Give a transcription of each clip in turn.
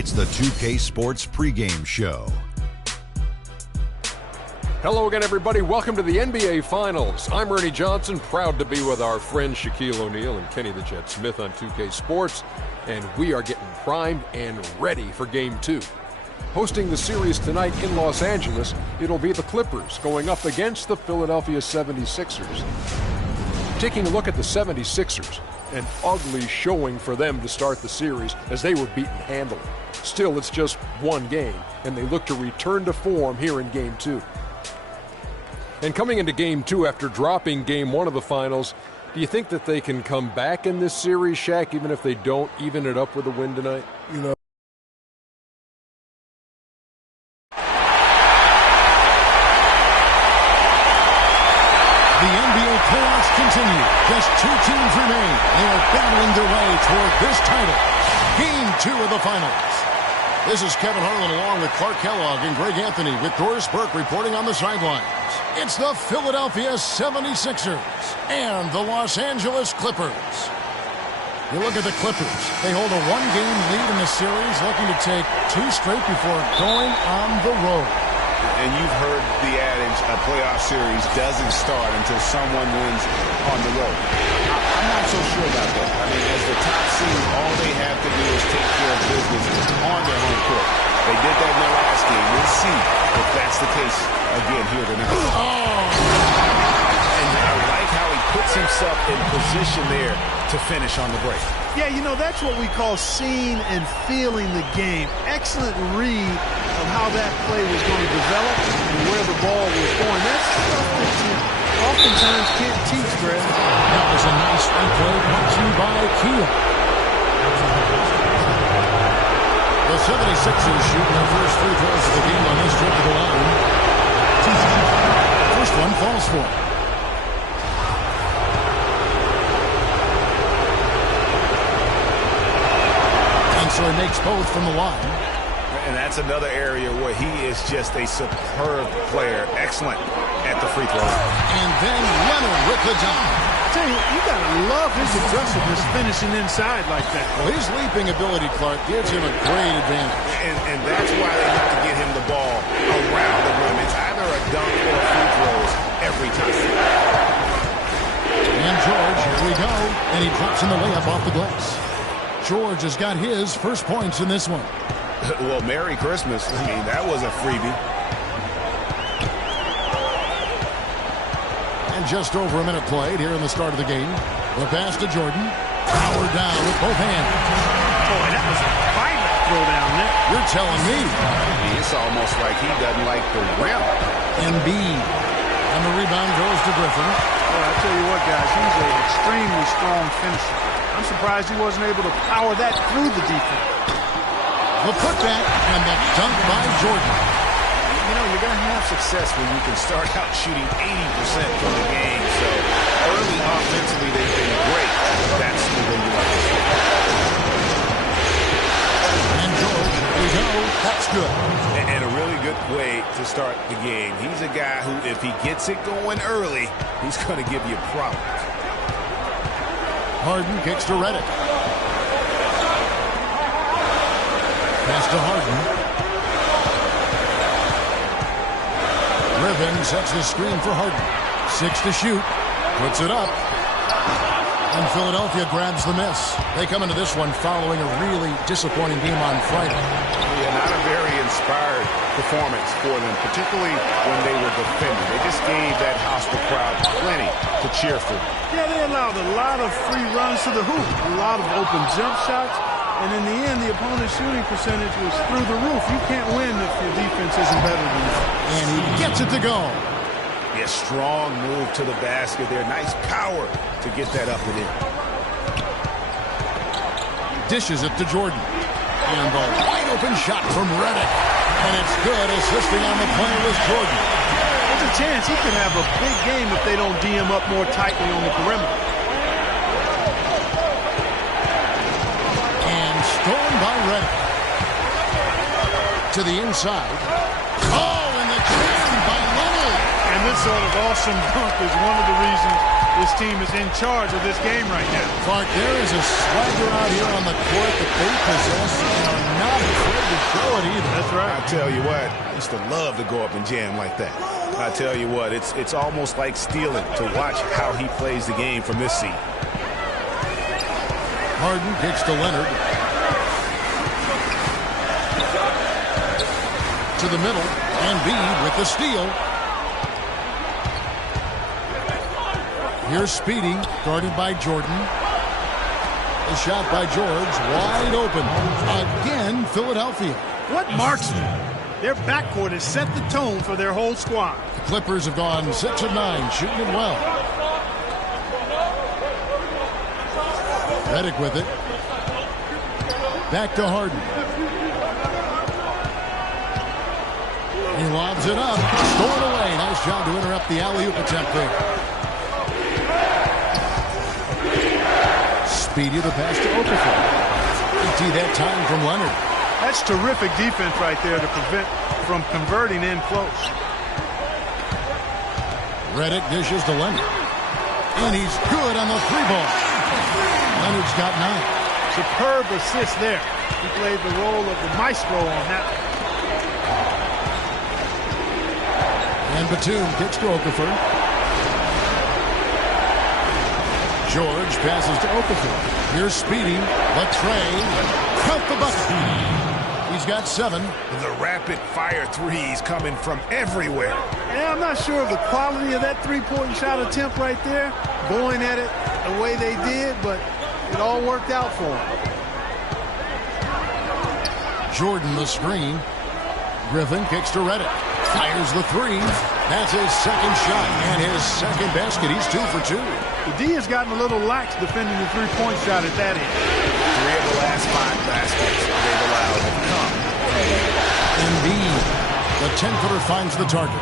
It's the 2K Sports pregame show. Hello again, everybody. Welcome to the NBA Finals. I'm Ernie Johnson, proud to be with our friend Shaquille O'Neal and Kenny the Jet Smith on 2K Sports, and we are getting primed and ready for Game 2. Hosting the series tonight in Los Angeles, it'll be the Clippers going up against the Philadelphia 76ers. Taking a look at the 76ers, an ugly showing for them to start the series as they were beaten handily. Still, it's just one game, and they look to return to form here in Game 2. And coming into Game 2 after dropping Game 1 of the Finals, do you think that they can come back in this series, Shaq, even if they don't even it up with a win tonight? You know, the NBA playoffs continue. Just two teams remain. They are battling their way toward this title. Game 2 of the Finals. This is Kevin Harlan along with Clark Kellogg and Greg Anthony with Doris Burke reporting on the sidelines. It's the Philadelphia 76ers and the Los Angeles Clippers. You look at the Clippers. They hold a one-game lead in the series, looking to take two straight before going on the road. And you've heard the adage, a playoff series doesn't start until someone wins on the road. I'm not so sure about that. I mean, as the top seed, all they have to do is take care of business on their home court. They did that in their last game. We'll see if that's the case again here tonight. And I like how he puts himself in position there to finish on the break. yeah, you know, that's what we call seeing and feeling the game. Excellent read of how that play was going to develop and where the ball was going. That's stuff that you oftentimes can't teach, Brad. That was a nice replay brought to you by Kia. The 76ers shooting their first free throws of the game on this trip to the line. First one falls for him. And so he makes both from the line. And that's another area where he is just a superb player. Excellent at the free throw. And then Leonard with the dunk. I tell you, you got to love his aggressiveness finishing inside like that. Well, his leaping ability, Clark, gives him a great advantage. And that's why they look to get him the ball around the rim. It's either a dunk or free throws every time. And George, here we go. And he drops in the layup off the glass. George has got his first points in this one. Well, Merry Christmas. I mean, that was a freebie. And just over a minute played here in the start of the game. The pass to Jordan. Powered down with both hands. Boy, that was a violent throw down there. You're telling me. It's almost like he doesn't like the rim. Embiid. And the rebound goes to Griffin. Boy, I tell you what, guys, he's an extremely strong finisher. I'm surprised he wasn't able to power that through the defense. The putback and the dunk by Jordan. You know, you're going to have success when you can start out shooting 80% from the game. So early offensively, they've been great. That's the way you like to see it. And George, here we go. That's good. And a really good way to start the game. He's a guy who, if he gets it going early, he's going to give you problems. Harden kicks to Redick. Pass to Harden. Griffin sets the screen for Harden. 6 to shoot. Puts it up. And Philadelphia grabs the miss. They come into this one following a really disappointing game on Friday. Yeah, not a very inspired performance for them, particularly when they were defending. They just gave that hostile crowd plenty to cheer for. Yeah, they allowed a lot of free runs to the hoop, a lot of open jump shots, and in the end, the opponent's shooting percentage was through the roof. You can't win if your defense isn't better than you. And he gets it to go. Yeah, strong move to the basket there. Nice power to get that up and in. Dishes it to Jordan. And the wide open shot from Redick. And it's good, assisting on the play with Jordan. There's a chance he could have a big game if they don't D him up more tightly on the perimeter. And stolen by Redick. To the inside. Oh, and the jam by Leonard. And this sort of awesome dunk is one of the reasons This team is in charge of this game right now. Clark, there is a swagger out here on the court that they possess and are not afraid to show it either. That's right. I tell you what, I used to love to go up and jam like that. I tell you what, it's almost like stealing to watch how he plays the game from this seat. Harden kicks to Leonard. To the middle. Embiid with the steal. Here's Speedy, guarded by Jordan. A shot by George, wide open. Again, Philadelphia. What marksman? Their backcourt has set the tone for their whole squad. The Clippers have gone 6 of 9, shooting it well. Redick with it. Back to Harden. He lobs it up. Stored away. Nice job to interrupt the alley-oop attempt there. Speedy the pass to Okafor. Empty that time from Leonard. That's terrific defense right there to prevent from converting in close. Redick dishes to Leonard. And he's good on the 3-ball. Leonard's got 9. Superb assist there. He played the role of the maestro on that. And Batum kicks to Okafor. George passes to Okafor. Here's Speedy. Latrey. Count the bucket. He's got 7. The rapid-fire threes coming from everywhere. Yeah, I'm not sure of the quality of that three-point shot attempt right there, going at it the way they did, but it all worked out for him. Jordan the screen. Griffin kicks to Redick. Fires the 3. That's his second shot and his second basket. He's 2 for 2. The D has gotten a little lax defending the three-point shot at that end. 3 of the last 5 baskets they've allowed have come. Embiid, the 10-footer finds the target.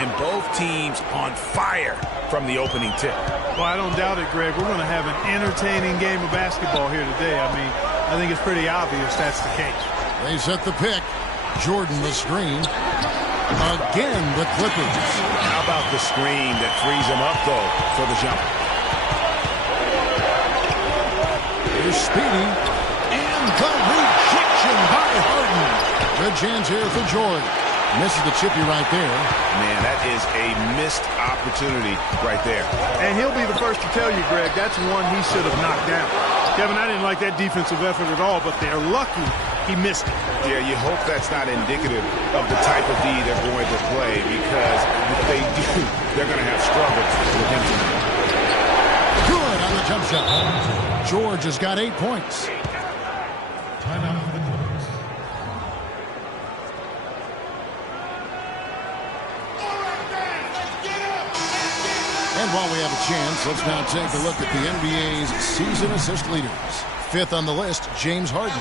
And both teams on fire from the opening tip. Well, I don't doubt it, Greg. We're going to have an entertaining game of basketball here today. I mean, I think it's pretty obvious that's the case. They set the pick. Jordan the screen. Again, the Clippers. How about the screen that frees him up, though, for the jump? Here's Speedy. And the rejection by Harden. Good chance here for George. Misses the chippy right there. Man, that is a missed opportunity right there. And he'll be the first to tell you, Greg, that's one he should have knocked down. Kevin, I didn't like that defensive effort at all, but they're lucky he missed it. Yeah, you hope that's not indicative of the type of D they're going to play, because if they do, they're going to have struggles with him tonight. Good on the jump shot. George has got 8 points. Timeout for the Clippers. And while we have a chance, let's now take a look at the NBA's season assist leaders. 5th on the list, James Harden.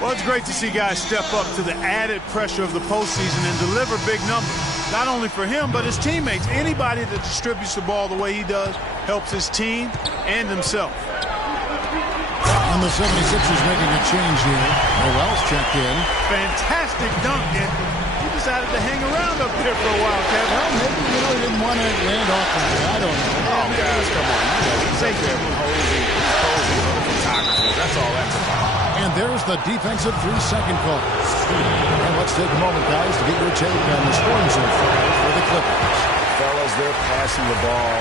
Well, it's great to see guys step up to the added pressure of the postseason and deliver big numbers. Not only for him, but his teammates. Anybody that distributes the ball the way he does helps his team and himself. And the 76ers making a change here. Noel's checked in. Fantastic dunk, and he decided to hang around up there for a while, Kevin. Well, maybe, he didn't want to land off of it. I don't know. Oh, guys, come on. You know, he's up there posing for the photographers. That's all that's about. And there's the defensive 3-second call. And let's take a moment, guys, to get your take on the scoring so far for the Clippers. Fellas, they're passing the ball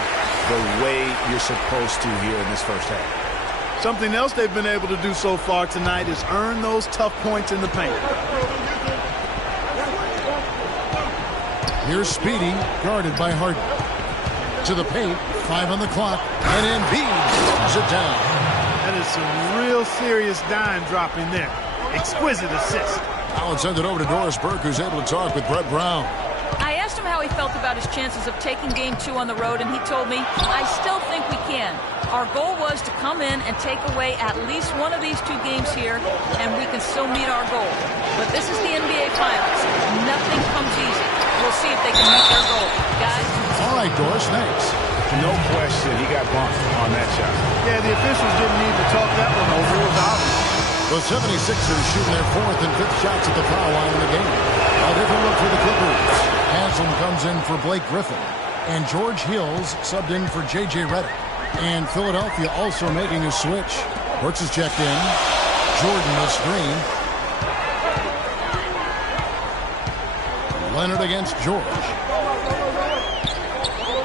the way you're supposed to here in this first half. Something else they've been able to do so far tonight is earn those tough points in the paint. Here's Speedy, guarded by Harden. To the paint, 5 on the clock, and Embiid throws it down. That is some real serious dime dropping there. Exquisite assist. Now let's send it over to Doris Burke, who's able to talk with Brett Brown. I asked him how he felt about his chances of taking Game 2 on the road, and he told me, I still think we can. Our goal was to come in and take away at least one of these 2 games here, and we can still meet our goal. But this is the NBA Finals. Nothing comes easy. We'll see if they can meet their goal. Guys? All right, Doris, thanks. No question, he got bumped on that shot. Yeah, the officials didn't need to talk that one over. It was obvious. The 76ers shooting their 4th and 5th shots at the foul line in the game. A different look for the Clippers. Haslam comes in for Blake Griffin. And George Hills subbed in for J.J. Redick. And Philadelphia also making a switch. Burks is checked in. Jordan the screen. Leonard against George.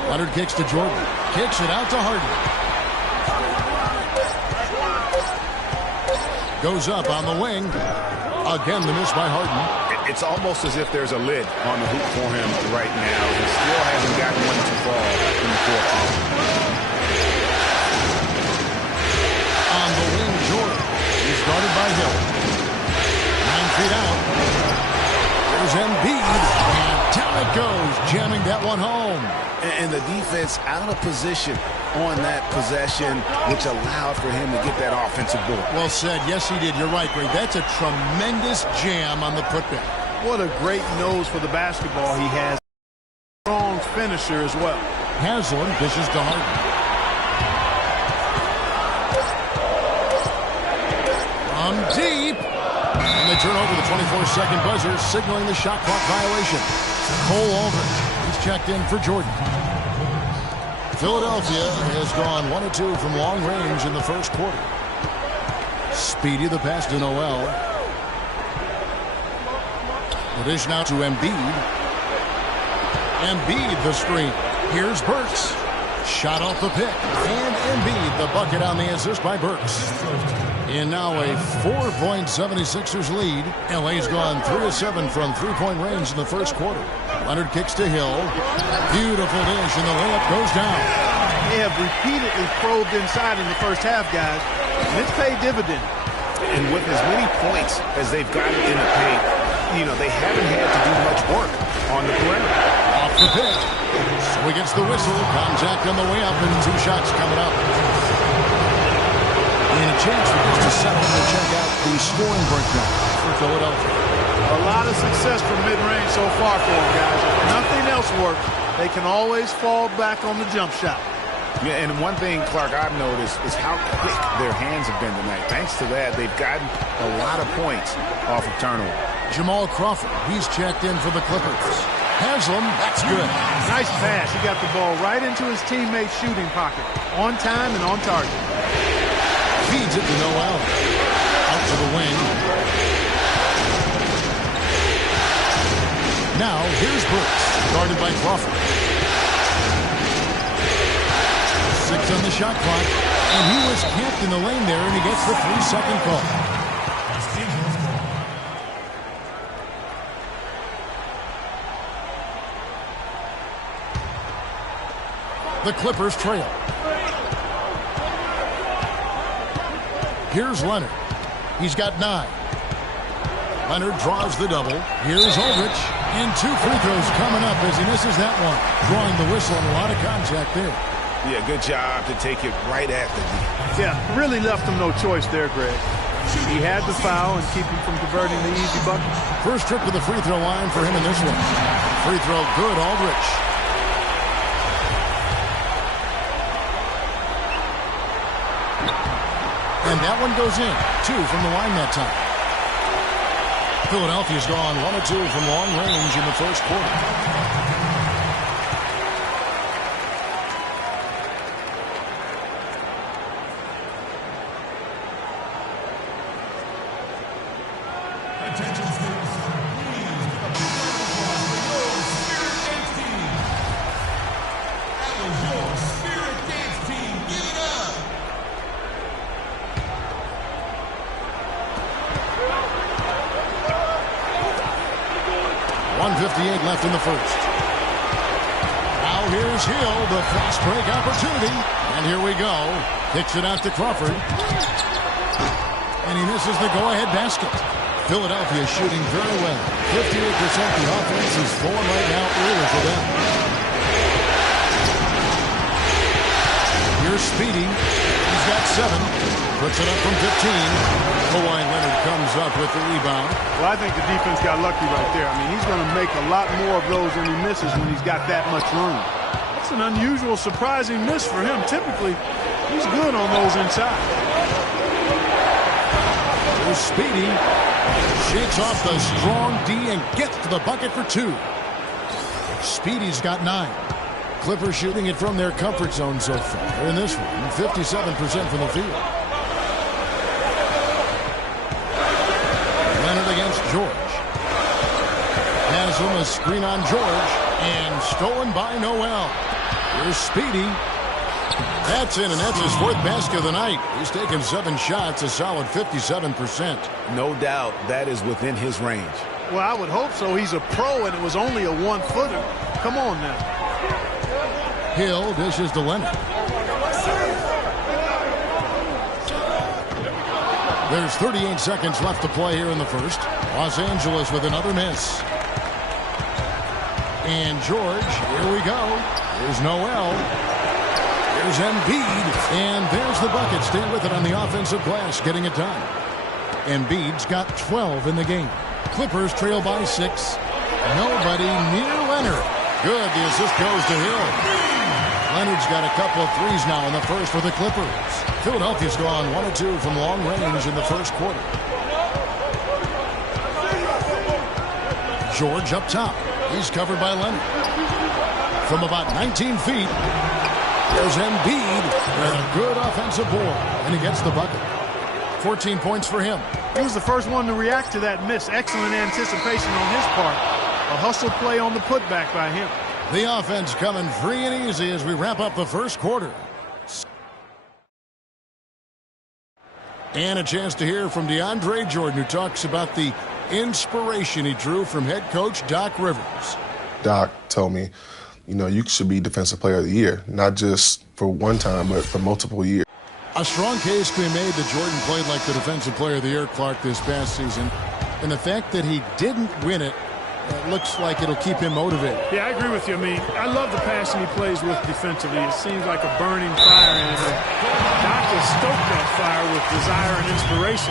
Leonard kicks to Jordan. Kicks it out to Harden. Goes up on the wing. Again, the miss by Harden. It's almost as if there's a lid on the hoop for him right now. He still hasn't gotten one to fall in the fourth quarter. On the wing, Jordan. He's guarded by Hill. 9 feet out. There's Embiid. And down it goes, jamming that one home. And the defense out of position on that possession, which allowed for him to get that offensive board. Well said. Yes, he did. You're right, Greg. That's a tremendous jam on the putback. What a great nose for the basketball he has. Strong finisher as well. Haslam dishes to Harden. From deep. And they turn over the 24-second buzzer, signaling the shot clock violation. Cole Aldridge. He's checked in for Jordan. Philadelphia has gone 1 of 2 from long range in the first quarter. Speedy the pass to Noel. The dish now to Embiid. Embiid the screen. Here's Burks. Shot off the pick. And Embiid the bucket on the assist by Burks. And now a 4-point 76ers lead. LA's gone 3 of 7 from three-point range in the first quarter. Leonard kicks to Hill. Beautiful dish, and the layup goes down. They have repeatedly probed inside in the first half, guys. And it's paid dividend. And with as many points as they've gotten in the paint, you know, they haven't had to do much work on the perimeter. Off the pick. So he gets the whistle. Contact on the way up, and 2 shots coming up. And a chance for just a second to check out the scoring breakdown for Philadelphia. A lot of success from mid-range so far for them, guys. If nothing else works, they can always fall back on the jump shot. Yeah, and one thing, Clark, I've noticed is how quick their hands have been tonight. Thanks to that, they've gotten a lot of points off of turnover. Jamal Crawford, he's checked in for the Clippers. Haslam, that's good. Nice pass. He got the ball right into his teammate's shooting pocket. On time and on target. Feeds it to Noel. Out to the wing. Now, here's Brooks, guarded by Crawford. 6 on the shot clock, and he was capped in the lane there, and he gets the 3-second call. The Clippers trail. Here's Leonard. He's got 9. Leonard draws the double. Here's Aldridge. And 2 free throws coming up as he misses that one. Drawing the whistle and a lot of contact there. Yeah, good job to take it right at the knee. Yeah, really left him no choice there, Greg. He had the foul and keep him from converting the easy bucket. First trip to the free throw line for him in this one. Free throw good, Aldridge. And that one goes in. 2 from the line that time. Philadelphia's gone 1 of 2 from long range in the first quarter. Left in the first. Now here's Hill, the fast break opportunity. And here we go. Kicks it out to Crawford. And he misses the go-ahead basket. Philadelphia shooting very well. 58% the offense is flowing right now early for them. Here's Speedy. He's got 7. Puts it up from 15. Kawhi Leonard comes up with the rebound. Well, I think the defense got lucky right there. I mean, he's going to make a lot more of those than he misses when he's got that much room. That's an unusual, surprising miss for him. Typically, he's good on those inside. Here's Speedy. Shakes off the strong D and gets to the bucket for 2. Speedy's got 9. Clippers shooting it from their comfort zone so far in this one, 57% from the field. Leonard against George. Has him a screen on George, and stolen by Noel. Here's Speedy. That's in, and that's his 4th basket of the night. He's taken 7 shots, a solid 57%. No doubt that is within his range. Well, I would hope so. He's a pro, and it was only a 1-footer. Come on now. Hill dishes to Leonard. There's 38 seconds left to play here in the first. Los Angeles with another miss. And George, here we go. There's Noel. There's Embiid. And there's the bucket. Stay with it on the offensive glass, getting it done. Embiid's got 12 in the game. Clippers trail by 6. Nobody near Leonard. Good. The assist goes to Hill. Leonard's got a couple of threes now in the first for the Clippers. Philadelphia's gone 1 of 2 from long range in the first quarter. George up top. He's covered by Leonard. From about 19 feet, there's Embiid and a good offensive board, and he gets the bucket. 14 points for him. He was the first one to react to that miss. Excellent anticipation on his part. A hustle play on the putback by him. The offense coming free and easy as we wrap up the first quarter. And a chance to hear from DeAndre Jordan, who talks about the inspiration he drew from head coach Doc Rivers. Doc told me, you know, you should be Defensive Player of the Year, not just for one time, but for multiple years. A strong case can be made that Jordan played like the Defensive Player of the Year, Clark, this past season. And the fact that he didn't win it, looks like it'll keep him motivated. Yeah, I agree with you. I mean, I love the passion he plays with defensively. It seems like a burning fire, and Doc has stoked that fire with desire and inspiration.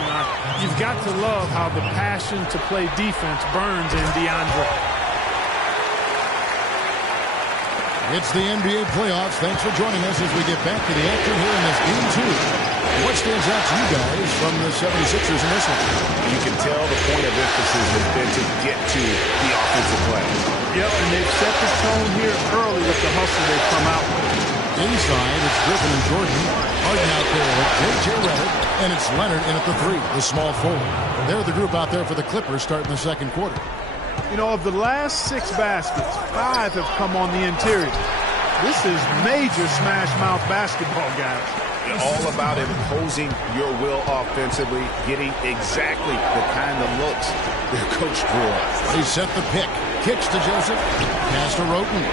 You've got to love how the passion to play defense burns in DeAndre. It's the NBA playoffs. Thanks for joining us as we get back to the action here in this Game 2. What stands out to you guys from the 76ers in this one? You can tell the point of emphasis has been to get to the offensive play. Yep, and they've set the tone here early with the hustle they've come out with. Inside, it's Griffin and Jordan. Harden out there with J.J. Redick, and it's Leonard in at the 3, the small forward. They're the group out there for the Clippers starting the second quarter. You know, of the last 6 baskets, 5 have come on the interior. This is major smash mouth basketball, guys. All about imposing your will offensively, getting exactly the kind of looks their coach drew up. They set the pick. Kicks to Joseph. Pass to Roten.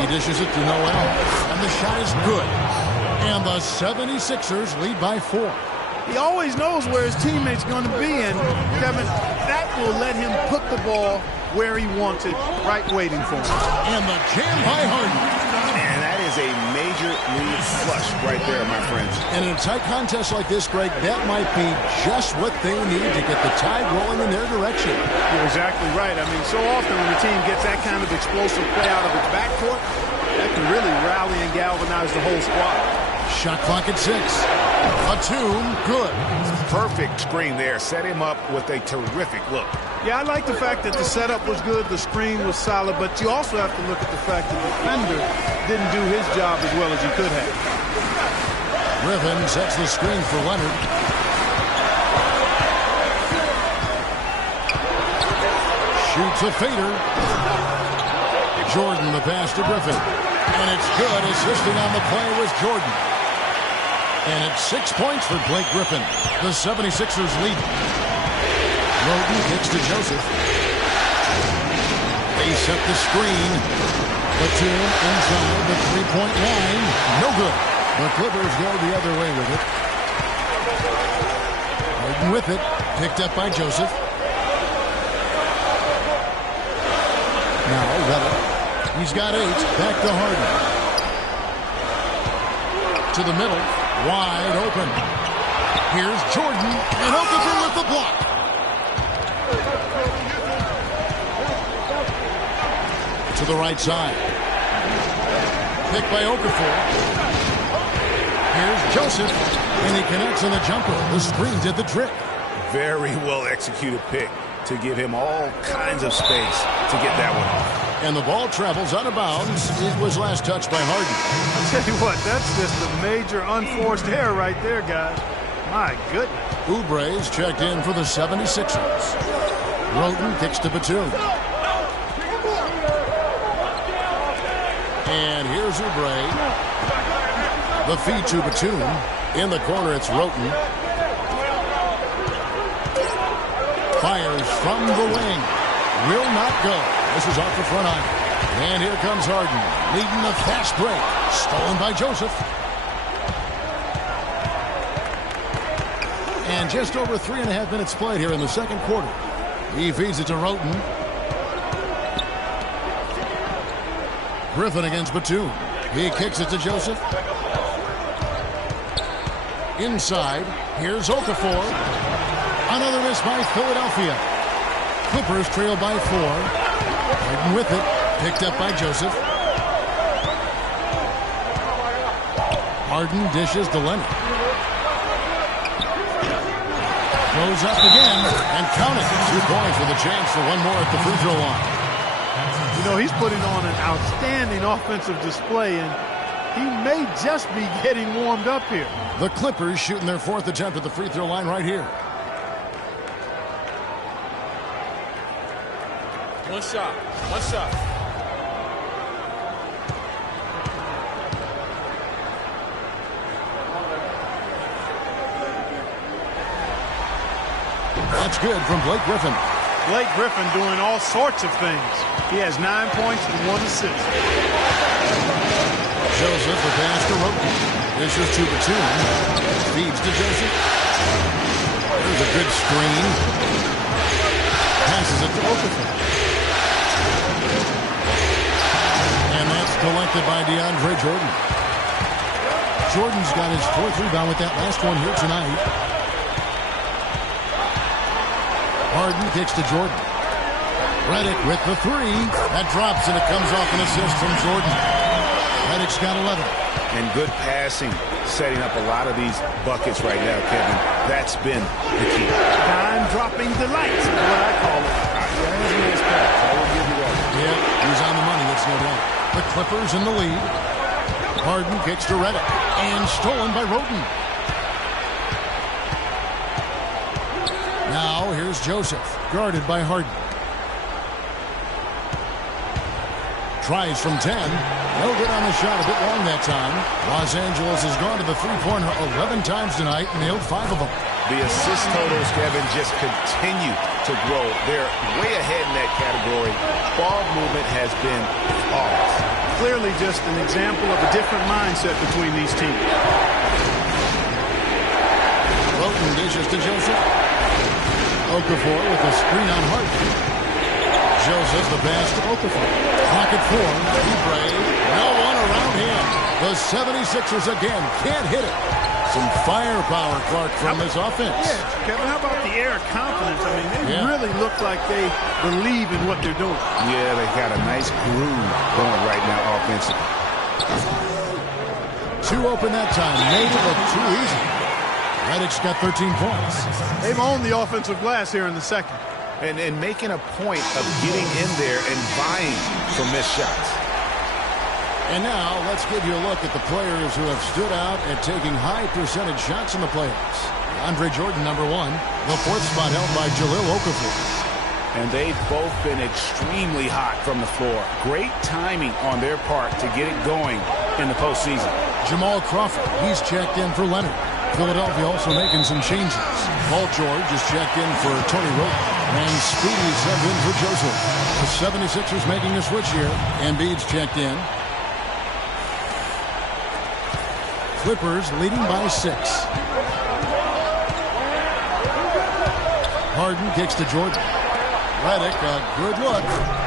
He dishes it to Noel. And the shot is good. And the 76ers lead by 4. He always knows where his teammate's going to be, and Kevin, that will let him put the ball where he wants it, right waiting for him. And the jam by Harden. And that is a major lead flush right there, my friends. And in a tight contest like this, Greg, that might be just what they need to get the tide rolling in their direction. You're exactly right. I mean, so often when the team gets that kind of explosive play out of its backcourt, that can really rally and galvanize the whole squad. Shot clock at 6. Batum, good. Perfect screen there. Set him up with a terrific look. Yeah, I like the fact that the setup was good, the screen was solid, but you also have to look at the fact that the defender didn't do his job as well as he could have. Griffin sets the screen for Leonard. Shoots a fader. Jordan the pass to Griffin. And it's good. Assisting on the play was Jordan. And it's 6 points for Blake Griffin. The 76ers lead. Roten kicks to Joseph. They set the screen. Batum inside the three-point line. No good. The Clippers go the other way with it. Harden with it. Picked up by Joseph. Now Redick. He's got 8. Back to Harden. To the middle. Wide open. Here's Jordan. And Okafor with the block. To the right side. Picked by Okafor. Here's Joseph. And he connects on the jumper. The screen did the trick. Very well executed pick. to give him all kinds of space to get that one off. And the ball travels out of bounds. It was last touched by Harden. I'll tell you what, that's just a major unforced error right there, guys. My goodness. Oubre's checked in for the 76ers. Roten kicks to Batum. And here's Oubre. The feed to Batum. In the corner, it's Roten. Fires from the wing. Will not go. This is off the front iron. And here comes Harden, leading the fast break. Stolen by Joseph. And just over 3.5 minutes played here in the second quarter. He feeds it to Roten. Griffin against Batum. He kicks it to Joseph. Inside, here's Okafor. Another miss by Philadelphia. Clippers trail by 4. Harden with it. Picked up by Joseph. Harden dishes to Leonard. Goes up again and count it. 2 points with a chance for one more at the free throw line. You know, he's putting on an outstanding offensive display, and he may just be getting warmed up here. The Clippers shooting their 4th attempt at the free throw line right here. One shot. One shot. That's good from Blake Griffin. Blake Griffin doing all sorts of things. He has 9 points and 1 assist. Joseph, the pass to Roten. Dishes to Batum. Feeds to Joseph. There's a good screen. Passes it to Okafor. And that's collected by DeAndre Jordan. Jordan's got his 4th rebound with that last one here tonight. Harden kicks to Jordan. Redick with the 3. That drops and it comes off an assist from Jordan. Redick's got 11. And good passing, setting up a lot of these buckets right now, Kevin. That's been the key. Time-dropping delights is what I call it. That was a nice pass. I will give you that. Yeah, he's on the money, that's no doubt. The Clippers in the lead. Harden kicks to Redick. And stolen by Roten. Now, here's Joseph, guarded by Harden. Tries from 10. No good on the shot, a bit long that time. Los Angeles has gone to the three-pointer 11 times tonight, nailed 5 of them. The assist totals, Kevin, just continue to grow. They're way ahead in that category. Ball movement has been flawless. Clearly just an example of a different mindset between these teams. Roten dishes to Joseph. Okafor with a screen on Harden. Joseph, the pass to Okafor. Pocket 4. Oubre. No one around him. The 76ers again can't hit it. Some firepower, Clark, from this offense. Yeah, Kevin, how about the air of confidence? I mean, they really look like they believe in what they're doing. Yeah, they got a nice groove going right now offensively. 2 open that time. Made it look too easy. Redick's got 13 points. They've owned the offensive glass here in the second. And making a point of getting in there and vying for missed shots. And now let's give you a look at the players who have stood out at taking high percentage shots in the playoffs. Andre Jordan, number 1. The 4th spot held by Jahlil Okafor. And they've both been extremely hot from the floor. Great timing on their part to get it going in the postseason. Jamal Crawford, he's checked in for Leonard. Philadelphia also making some changes. Paul George is checked in for Tony Roten. And Speedy subbed in for Joseph. The 76ers making a switch here. Embiid's checked in. Clippers leading by 6. Harden kicks to Jordan. Redick, a good look.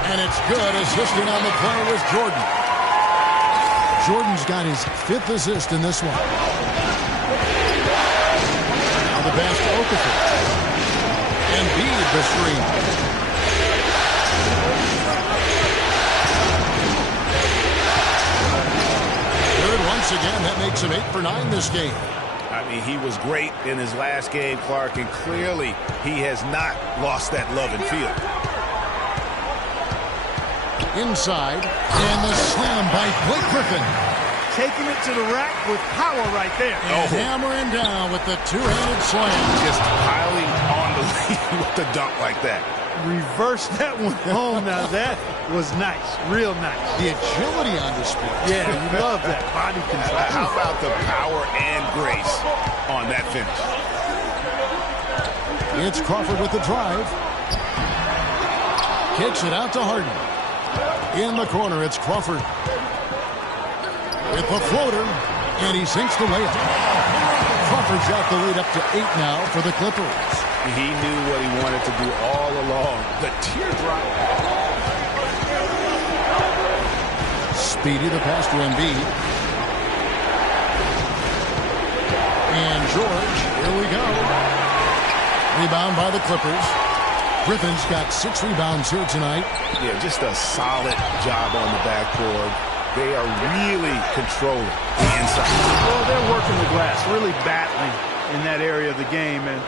And it's good. Assisting on the play was Jordan. Jordan's got his 5th assist in this one. Now the pass to Okafor. Embiid the screen. Good once again. That makes him 8 for 9 this game. I mean, he was great in his last game, Clark, and clearly he has not lost that love and feel. Inside, and the slam by Blake Griffin. Taking it to the rack with power right there. And hammering down with the two-handed slam. Just piling on the lead with the dunk like that. Reverse that one home. Now that was nice, real nice. The agility on display. Yeah, you love that body control. How about the power and grace on that finish? It's Crawford with the drive. Kicks it out to Harden. In the corner, it's Crawford. With the floater, and he sinks the layup. Crawford's got the lead up to 8 now for the Clippers. He knew what he wanted to do all along. The teardrop. Speedy, the pass to Embiid. And George, here we go. Rebound by the Clippers. Griffin's got 6 rebounds here tonight. Yeah, just a solid job on the backboard. They are really controlling the inside. Well, they're working the glass, really battling in that area of the game, and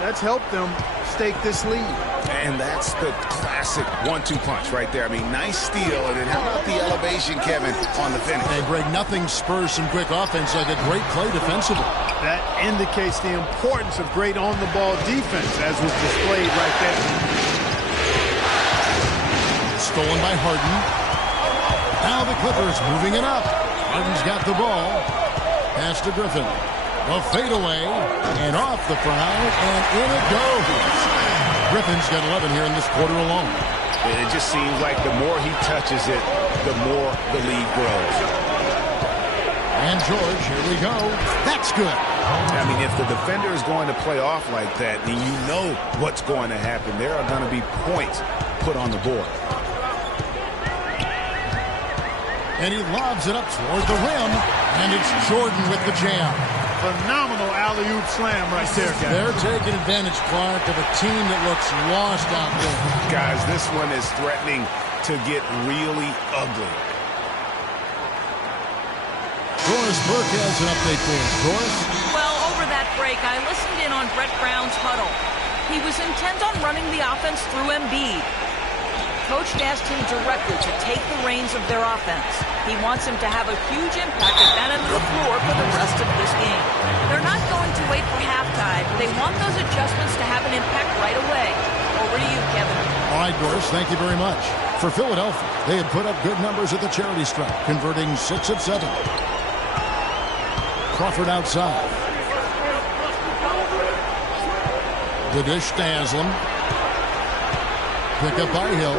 that's helped them stake this lead. And that's the classic 1-2 punch right there. I mean, nice steal. And then how about the elevation, Kevin, on the finish? And, Greg, nothing spurs some quick offense like a great play defensively. That indicates the importance of great on-the-ball defense, as was displayed right there. Stolen by Harden. Now the Clippers moving it up. Harden's got the ball. Pass to Griffin. A fadeaway, and off the front, and in it goes. Griffin's got 11 here in this quarter alone. It just seems like the more he touches it, the more the lead grows. And George, here we go. That's good. I mean, if the defender is going to play off like that, then you know what's going to happen. There are going to be points put on the board. And he lobs it up toward the rim, and it's Jordan with the jam. Phenomenal alley-oop slam right there, guys. They're taking advantage, Clark, of a team that looks lost out there. Guys, this one is threatening to get really ugly. Doris Burke has an update for us. Doris? Well, over that break, I listened in on Brett Brown's huddle. He was intent on running the offense through Embiid. Coach asked him directly to take the reins of their offense. He wants him to have a huge impact at that end of the floor for the rest of this game. They're not going to wait for halftime. They want those adjustments to have an impact right away. Over to you, Kevin. All right, Doris, thank you very much. For Philadelphia, they had put up good numbers at the charity stripe, converting 6 of 7. Crawford outside. The dish to Haslam. Pick up by Hill.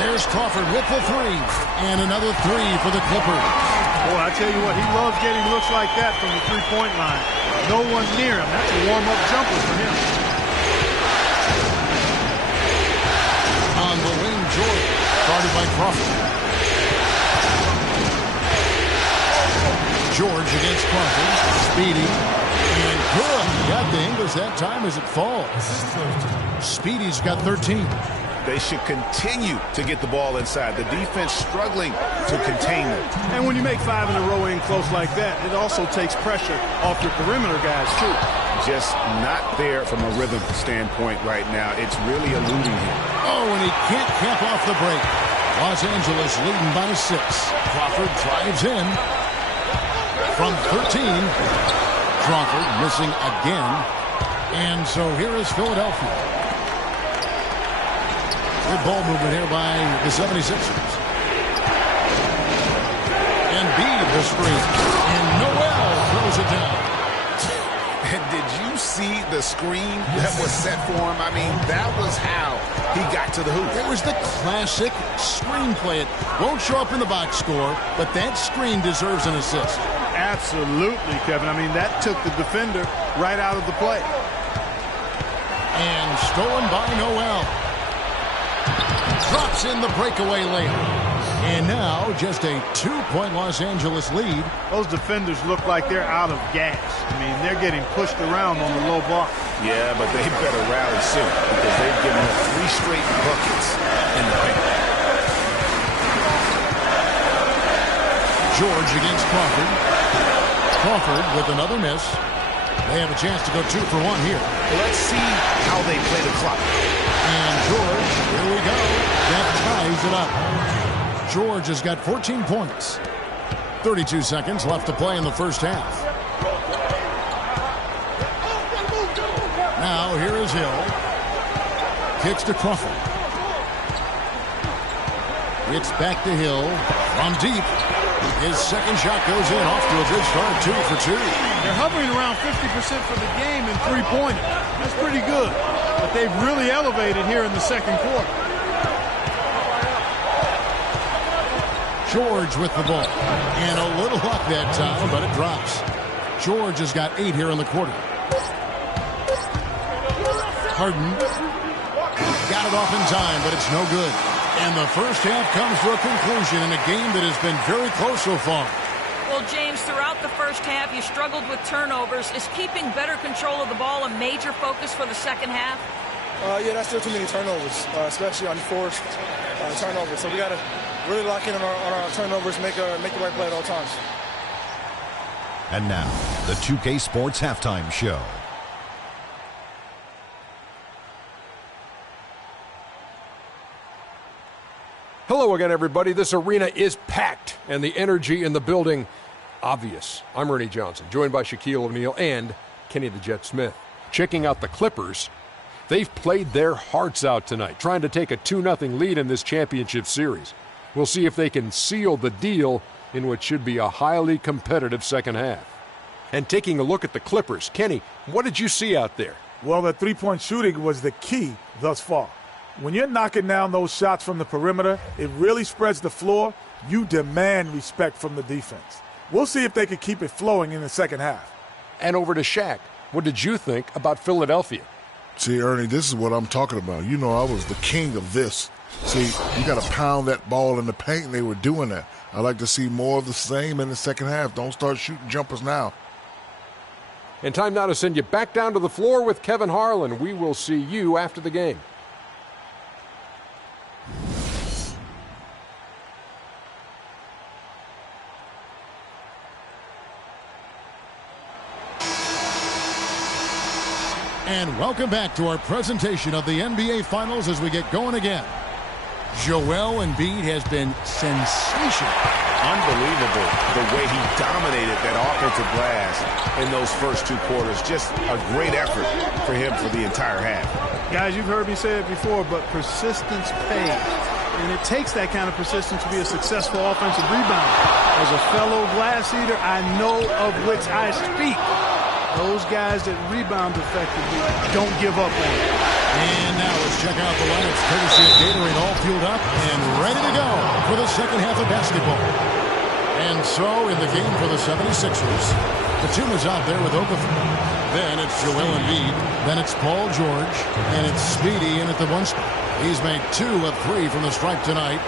There's Crawford with the 3. And another 3 for the Clippers. Boy, I tell you what, he loves getting looks like that from the three-point line. No one near him. That's a warm-up jumper for him. On the wing, Jordan. Started by Crawford. George against Crawford. Speedy. And good. Got the English that time as it falls. Speedy's got 13. They should continue to get the ball inside. The defense struggling to contain them. And when you make 5 in a row in close like that, it also takes pressure off your perimeter guys, too. Just not there from a rhythm standpoint right now. It's really eluding him. Oh, and he can't camp off the break. Los Angeles leading by 6. Crawford drives in. From 13, Crawford missing again. And so here is Philadelphia. Good ball movement here by the 76ers. Embiid the screen. And Noel throws it down. And did you see the screen that was set for him? I mean, that was how he got to the hoop. It was the classic screenplay. It won't show up in the box score, but that screen deserves an assist. Absolutely, Kevin. I mean, that took the defender right out of the play. And stolen by Noel. Drops in the breakaway layup. And now just a 2-point Los Angeles lead. Those defenders look like they're out of gas. I mean, they're getting pushed around on the low block. Yeah, but they better rally soon because they've given up 3 straight buckets in the paint. George against Crawford. Crawford with another miss. They have a chance to go 2 for 1 here. Let's see how they play the clock. And George, here we go. That ties it up. George has got 14 points. 32 seconds left to play in the first half. Now here is Hill. Kicks to Crawford. It's back to Hill from deep. His second shot goes in, off to a good start, 2 for 2. They're hovering around 50% for the game in three-pointers. That's pretty good. But they've really elevated here in the second quarter. George with the ball. And a little luck that time, but it drops. George has got 8 here in the quarter. Harden got it off in time, but it's no good. And the first half comes to a conclusion in a game that has been very close so far. Well, James, throughout the first half, you struggled with turnovers. Is keeping better control of the ball a major focus for the second half? Yeah, that's still too many turnovers, especially on forced turnovers. So we got to really lock in on our turnovers, make the right play at all times. And now, the 2K Sports Halftime Show. Hello again, everybody. This arena is packed, and the energy in the building obvious. I'm Ernie Johnson, joined by Shaquille O'Neal and Kenny the Jet Smith. Checking out the Clippers. They've played their hearts out tonight, trying to take a 2-0 lead in this championship series. We'll see if they can seal the deal in what should be a highly competitive second half. And taking a look at the Clippers, Kenny, what did you see out there? Well, the three-point shooting was the key thus far. When you're knocking down those shots from the perimeter, it really spreads the floor. You demand respect from the defense. We'll see if they can keep it flowing in the second half. And over to Shaq. What did you think about Philadelphia? See, Ernie, this is what I'm talking about. You know, I was the king of this. See, you got to pound that ball in the paint, and they were doing that. I like to see more of the same in the second half. Don't start shooting jumpers now. And time now to send you back down to the floor with Kevin Harlan. We will see you after the game. And welcome back to our presentation of the NBA Finals as we get going again. Joel Embiid has been sensational. Unbelievable the way he dominated that offensive glass in those first 2 quarters. Just a great effort for him for the entire half. Guys, you've heard me say it before, but persistence pays. And it takes that kind of persistence to be a successful offensive rebounder. As a fellow glass eater, I know of which I speak. Those guys that rebound effectively don't give up on it. And now let's check out the lineups courtesy of Gatorade, all fueled up and ready to go for the second half of basketball. And so in the game for the 76ers, Batum is out there with Okafor. Then it's Joel Embiid. Then it's Paul George. And it's Speedy in at the 1 spot. He's made 2 of 3 from the stripe tonight.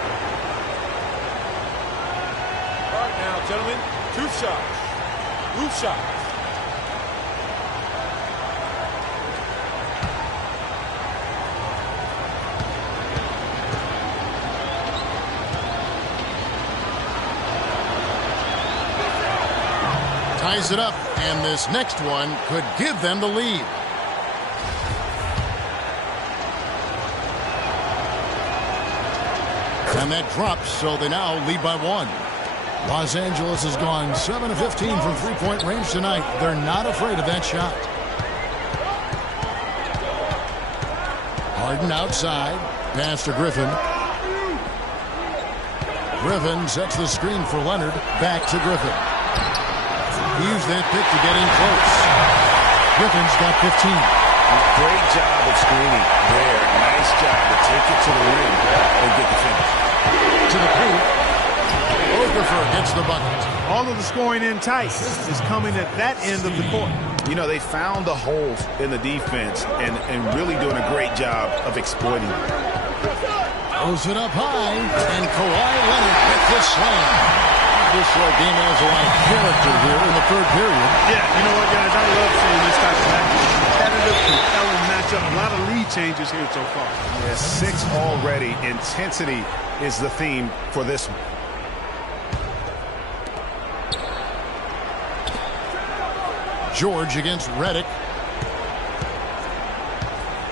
All right now, gentlemen, 2 shots. Roof shots. Ties it up, and this next one could give them the lead. And that drops, so they now lead by 1. Los Angeles has gone 7 of 15 from three-point range tonight. They're not afraid of that shot. Harden outside, pass to Griffin. Griffin sets the screen for Leonard, back to Griffin. Use that pick to get in close. Griffin's got 15. Great job of screening there. Nice job to take it to the rim and get the finish. To the paint. Okafor gets the bucket. All of the scoring in tight is coming at that end of the court. You know, they found the holes in the defense and really doing a great job of exploiting them. Throws it up high, and Kawhi Leonard with the slam. This game has a lot of character here in the third period. Yeah, you know what, guys? I love seeing this type of matchup. Competitive, compelling matchup. A lot of lead changes here so far. Yeah, 6 already. Intensity is the theme for this one. George against Reddick.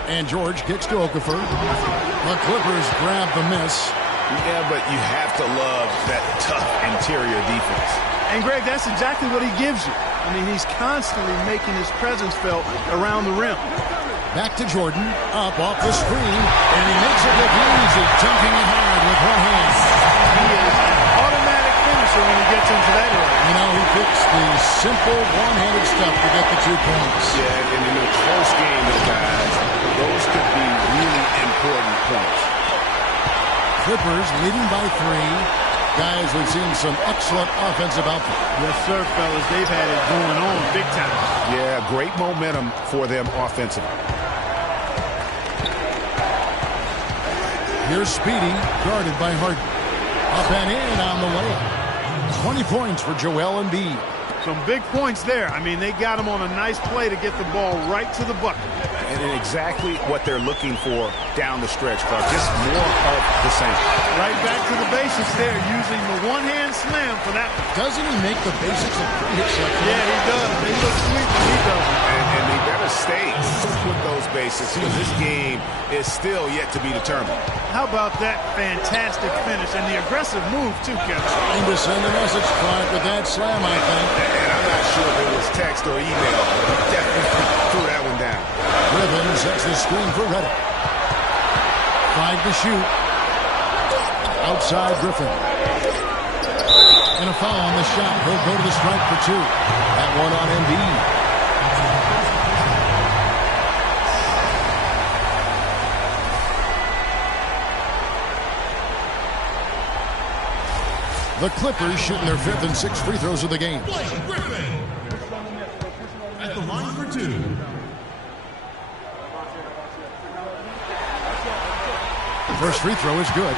And George kicks to Okafor. The Clippers grab the miss. Yeah, but you have to love that tough interior defense. And, Greg, that's exactly what he gives you. I mean, he's constantly making his presence felt around the rim. Back to Jordan, up off the screen, and he makes it look easy, dunking it hard with one hand. He is an automatic finisher when he gets into that area. You know, he picks the simple one-handed stuff to get the 2 points. Yeah, and in a close game, guys, those could be really important points. Clippers leading by 3. Guys, we've seen some excellent offensive output. Yes, sir, fellas. They've had it going on big time. Yeah, great momentum for them offensively. Here's Speedy, guarded by Harden. Up and in on the layup. 20 points for Joel Embiid. Some big points there. I mean, they got him on a nice play to get the ball right to the bucket. And exactly what they're looking for down the stretch, Clark. Just more of the same. Right back to the basics there, using the one-hand slam for that one. Doesn't he make the basics look pretty exceptional? Yeah, he does. They look sweet when he does it. And they better stay with those basics because this game is still yet to be determined. How about that fantastic finish and the aggressive move, too, Kevin? Trying to send a message, Clark, with that slam, I think. And I'm not sure if it was text or email, but he definitely threw that one down. Griffin sets the screen for Reddick. 5 to shoot. Outside Griffin. And a foul on the shot. He'll go to the stripe for 2. That one on Embiid. The Clippers shooting their 5th and 6th free throws of the game. Blake Griffin at the line for 2. First free throw is good.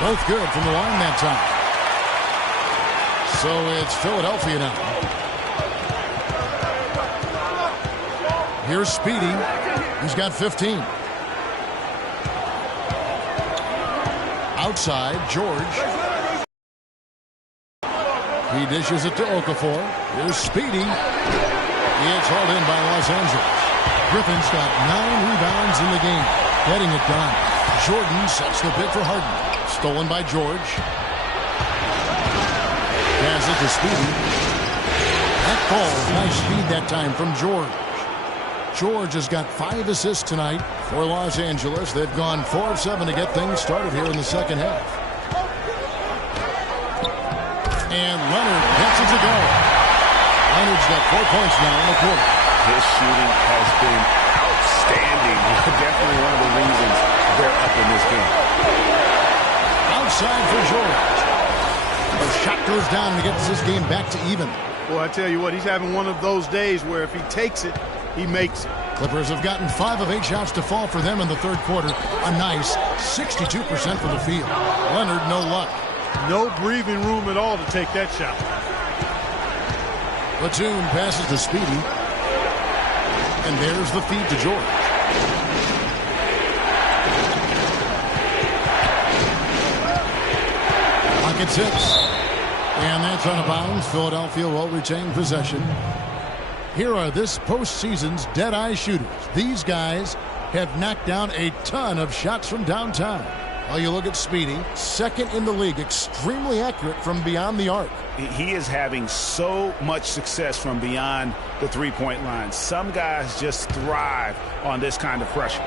Both good from the line that time. So it's Philadelphia now. Here's Speedy. He's got 15. Outside, George. He dishes it to Okafor. Here's Speedy. He is hauled in by Los Angeles. Griffin's got 9 rebounds in the game. Getting it done. Jordan sets the pick for Harden. Stolen by George. Pass it to Speedy. That ball, nice speed that time from George. George has got 5 assists tonight for Los Angeles. They've gone 4 of 7 to get things started here in the second half. And Leonard gets it to go. Leonard's got 4 points now in the quarter. His shooting has been outstanding. Definitely one of the reasons they're up in this game. Outside for George. The shot goes down and gets this game back to even. Well, I tell you what, he's having one of those days where if he takes it, he makes it. Clippers have gotten 5 of 8 shots to fall for them in the third quarter. A nice 62% from the field. Leonard, no luck. No breathing room at all to take that shot. Platoon passes to Speedy. And there's the feed to George. Pocket 6. And that's out of bounds. Philadelphia will retain possession. Here are this postseason's dead-eye shooters. These guys have knocked down a ton of shots from downtown. Well, you look at Speedy, 2nd in the league, extremely accurate from beyond the arc. He is having so much success from beyond the three-point line. Some guys just thrive on this kind of pressure.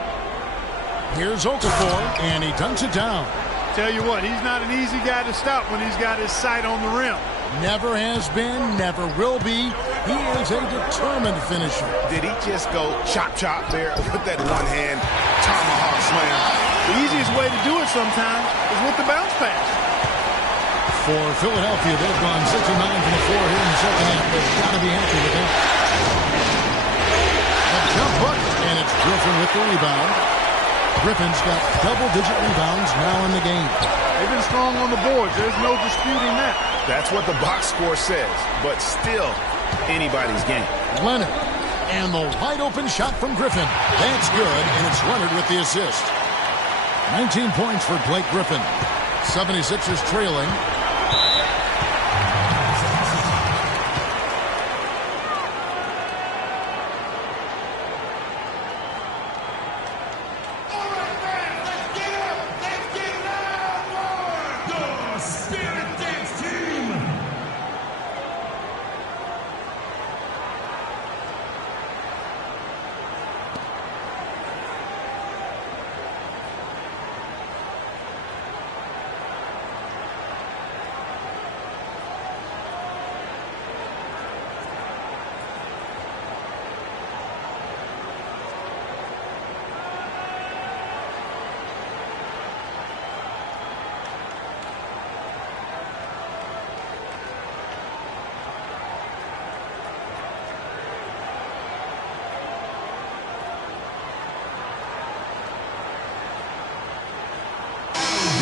Here's Okafor, and he dunks it down. Tell you what, he's not an easy guy to stop when he's got his sight on the rim. Never has been, never will be. He is a determined finisher. Did he just go chop there with that one-hand tomahawk slam? The easiest way to do it sometimes is with the bounce pass. For Philadelphia, they've gone 6 of 9 from the floor here in the second half. They've got to be happy with that. A jump hook, and it's Griffin with the rebound. Griffin's got double-digit rebounds now in the game. They've been strong on the boards. There's no disputing that. That's what the box score says, but still anybody's game. Leonard, and the wide-open shot from Griffin. That's good, and it's Leonard with the assist. 19 points for Blake Griffin. 76ers trailing.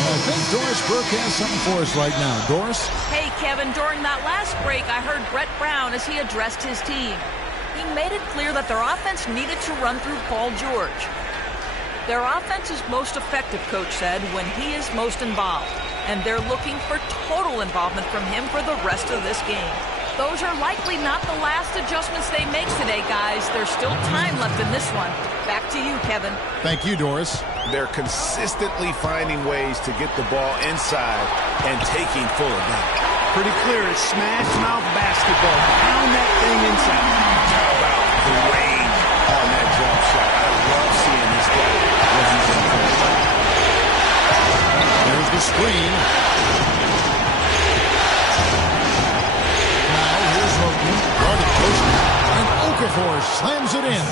I think Doris Burke has something for us right now. Doris? Hey, Kevin, during that last break, I heard Brett Brown as he addressed his team. He made it clear that their offense needed to run through Paul George. Their offense is most effective, Coach said, when he is most involved. And they're looking for total involvement from him for the rest of this game. Those are likely not the last adjustments they make today, guys. There's still time left in this one. Back to you, Kevin. Thank you, Doris. They're consistently finding ways to get the ball inside and taking full advantage. Pretty clear. It's smash mouth basketball. Pound that thing inside. How about the range on that jump shot? I love seeing this guy when he's in front. There's the screen. Now here's Roten. Guarded post. And Okafor slams it in.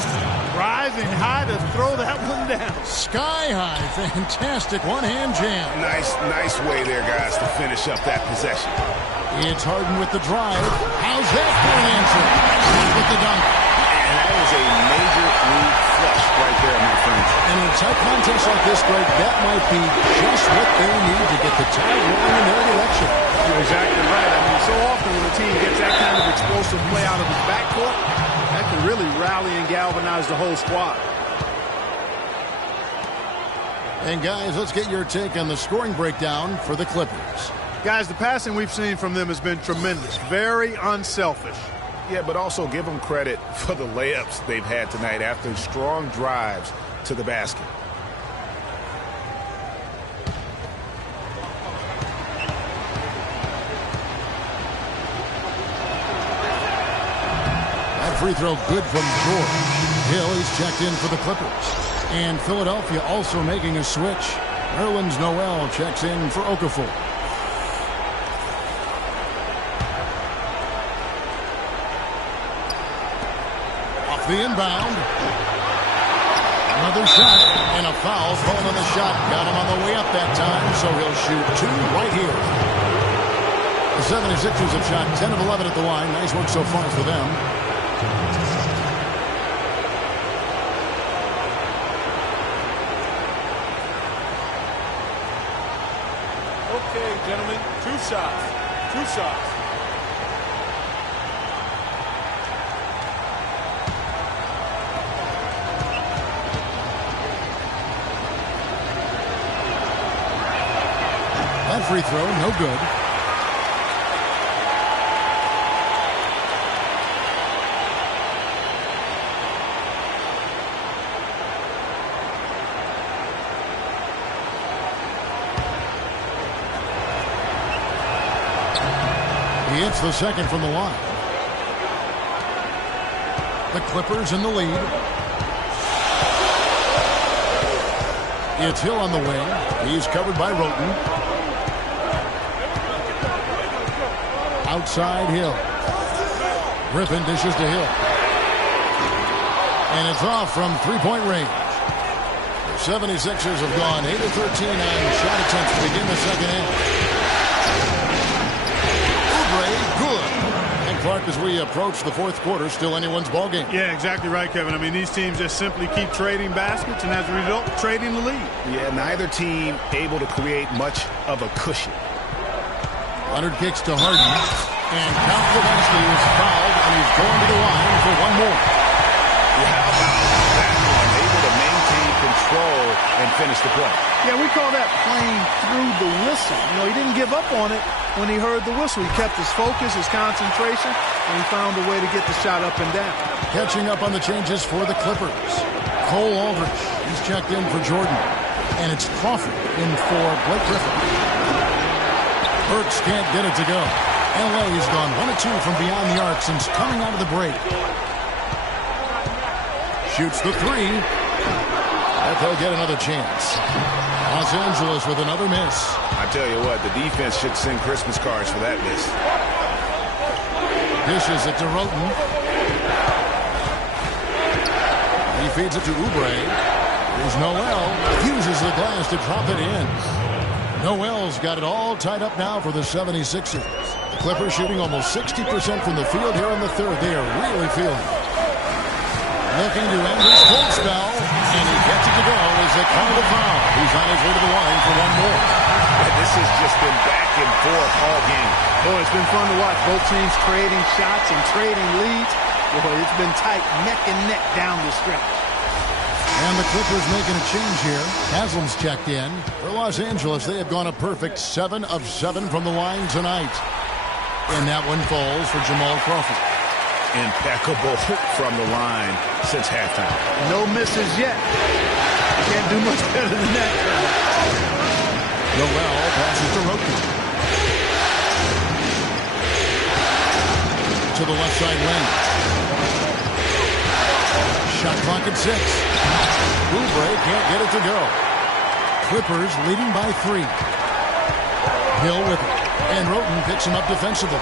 Rising high to throw that one down. Sky high. Fantastic one-hand jam. Nice way there, guys, to finish up that possession. It's Harden with the drive. How's that for an answer? With the dunk. And that is a major league flush right there, my friends. And in a tight contest like this, Greg, that might be just what they need to get the tide rolling in their direction. You're exactly right. I mean, so often when a team gets that kind of explosive play out of its backcourt, that can really rally and galvanize the whole squad. And guys, let's get your take on the scoring breakdown for the Clippers. Guys, the passing we've seen from them has been tremendous. Very unselfish. Yeah, but also give them credit for the layups they've had tonight after strong drives to the basket. That free throw good from George. Hill, he's checked in for the Clippers. And Philadelphia also making a switch. Nerlens Noel checks in for Okafor. Off the inbound. Another shot and a foul thrown on the shot. Got him on the way up that time, so he'll shoot two right here. The 76ers have shot 10 of 11 at the line. Nice work so far for them. Okay, gentlemen, two shots. That free throw, no good. He hits the second from the line. The Clippers in the lead. It's Hill on the wing. He's covered by Roten. Outside Hill. Griffin dishes to Hill. And it's off from three-point range. The 76ers have gone 8 of 13 on shot attempts to begin the second half. Oubre, good. And Clark, as we approach the fourth quarter, still anyone's ballgame. Yeah, exactly right, Kevin. I mean, these teams just simply keep trading baskets, and as a result, trading the lead. Yeah, neither team able to create much of a cushion. Leonard kicks to Harden, and Count Kowalski is fouled, and he's going to the line for one more. Yeah, how about that one? Able to maintain control and finish the play. Yeah, we call that playing through the whistle. You know, he didn't give up on it when he heard the whistle. He kept his focus, his concentration, and he found a way to get the shot up and down. Catching up on the changes for the Clippers. Cole Aldrich, he's checked in for Jordan. And it's Crawford in for Blake Griffin. Burks can't get it to go. LA's gone 1 of 2 from beyond the arc since coming out of the break. Shoots the three. But they'll get another chance. Los Angeles with another miss. I tell you what, the defense should send Christmas cards for that miss. Dishes it to Roten. He feeds it to Oubre. Here's Noel. Uses the glass to drop it in. Noel's got it all tied up now for the 76ers. The Clippers shooting almost 60% from the field here in the third. They are really feeling it. Looking to end his cold spell, and he gets it to go as they call the foul. He's on his way to the line for one more. This has just been back and forth all game. Boy, it's been fun to watch. Both teams trading shots and trading leads. Boy, it's been tight, neck and neck down the stretch. And the Clippers making a change here. Haslam's checked in. For Los Angeles, they have gone a perfect 7 of 7 from the line tonight. And that one falls for Jamal Crawford. Impeccable from the line since halftime. No misses yet. Can't do much better than that. Noel passes to Roten. To the left side wing. Shot clock at 6. Oubre can't get it to go. Clippers leading by 3. Hill with it. And Roten picks him up defensively.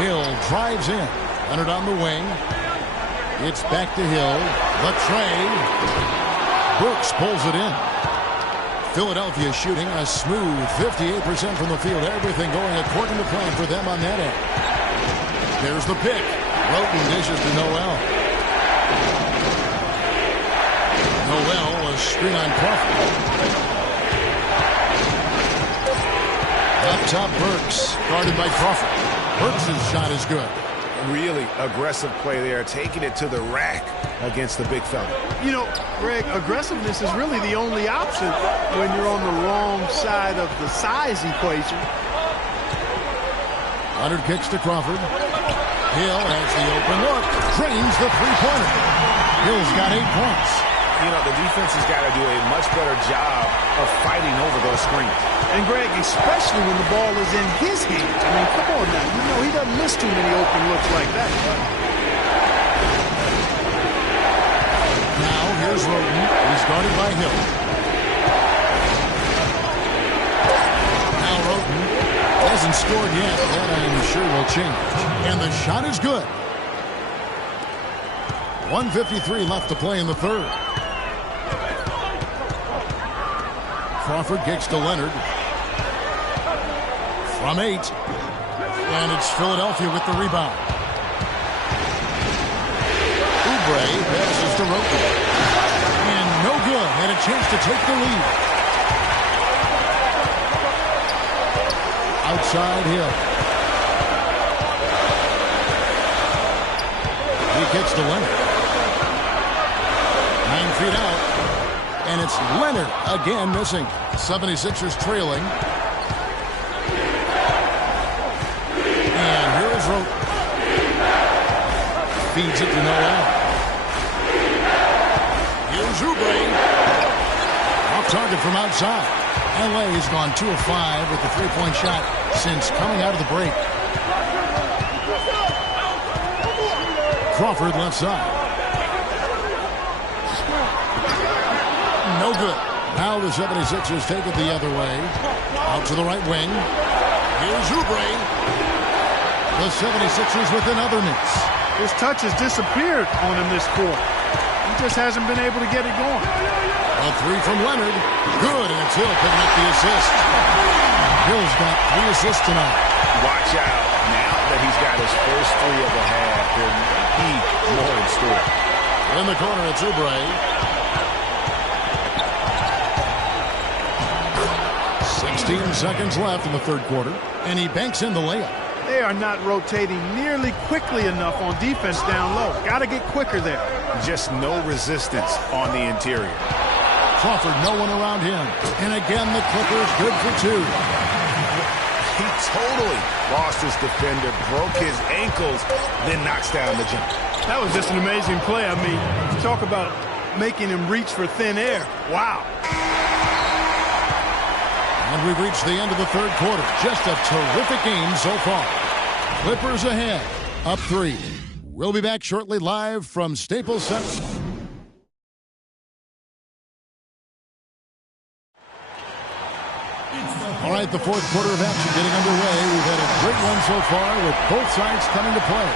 Hill drives in. Leonard on the wing. It's back to Hill. The trade. Brooks pulls it in. Philadelphia shooting a smooth 58% from the field. Everything going according to plan for them on that end. There's the pick. Roten dishes to Noel. Noel, a screen on Crawford. Up top, Burks, guarded by Crawford. Burks' shot is good. Really aggressive play there, taking it to the rack against the big fella. You know, Greg, aggressiveness is really the only option when you're on the wrong side of the size equation. Leonard kicks to Crawford. Hill has the open look. Drains the three-pointer. Hill's got 8 points. You know, the defense has got to do a much better job of fighting over those screens. And, Greg, especially when the ball is in his hands. I mean, come on now. You know, he doesn't miss too many open looks like that. Now, here's Roten. He's guarded by Hill. Now Roten hasn't scored yet. That I'm sure will change. And the shot is good. 1:53 left to play in the third. Crawford kicks to Leonard. From 8. And it's Philadelphia with the rebound. Oubre passes to Roten. And no good. Had a chance to take the lead. Outside Hill. He kicks to Leonard. 9 feet out. And it's Leonard again missing. 76ers trailing. And here's Roten. Feeds it to Noel. Here's Oubre. Off target from outside. LA has gone 2 of 5 with the three-point shot since coming out of the break. Crawford left side. No good. Now the 76ers take it the other way. Out to the right wing. Here's Oubre. The 76ers with another miss. His touch has disappeared on him this quarter. He just hasn't been able to get it going. A 3 from Leonard. Good, and it's Hill picking up the assist. Hill's got 3 assists tonight. Watch out. first three of the half. There may be more in store. In the corner, it's Oubre. 16 seconds left in the third quarter, and he banks in the layup. They are not rotating nearly quickly enough on defense down low. Got to get quicker there. Just no resistance on the interior. Crawford, no one around him. And again, the Clippers good for two. He totally lost his defender, broke his ankles, then knocks down the jump. That was just an amazing play. I mean, talk about making him reach for thin air. Wow. And we've reached the end of the third quarter. Just a terrific game so far. Clippers ahead, up 3. We'll be back shortly live from Staples Center. All right, the fourth quarter of action getting underway. We've had a great one so far with both sides coming to play.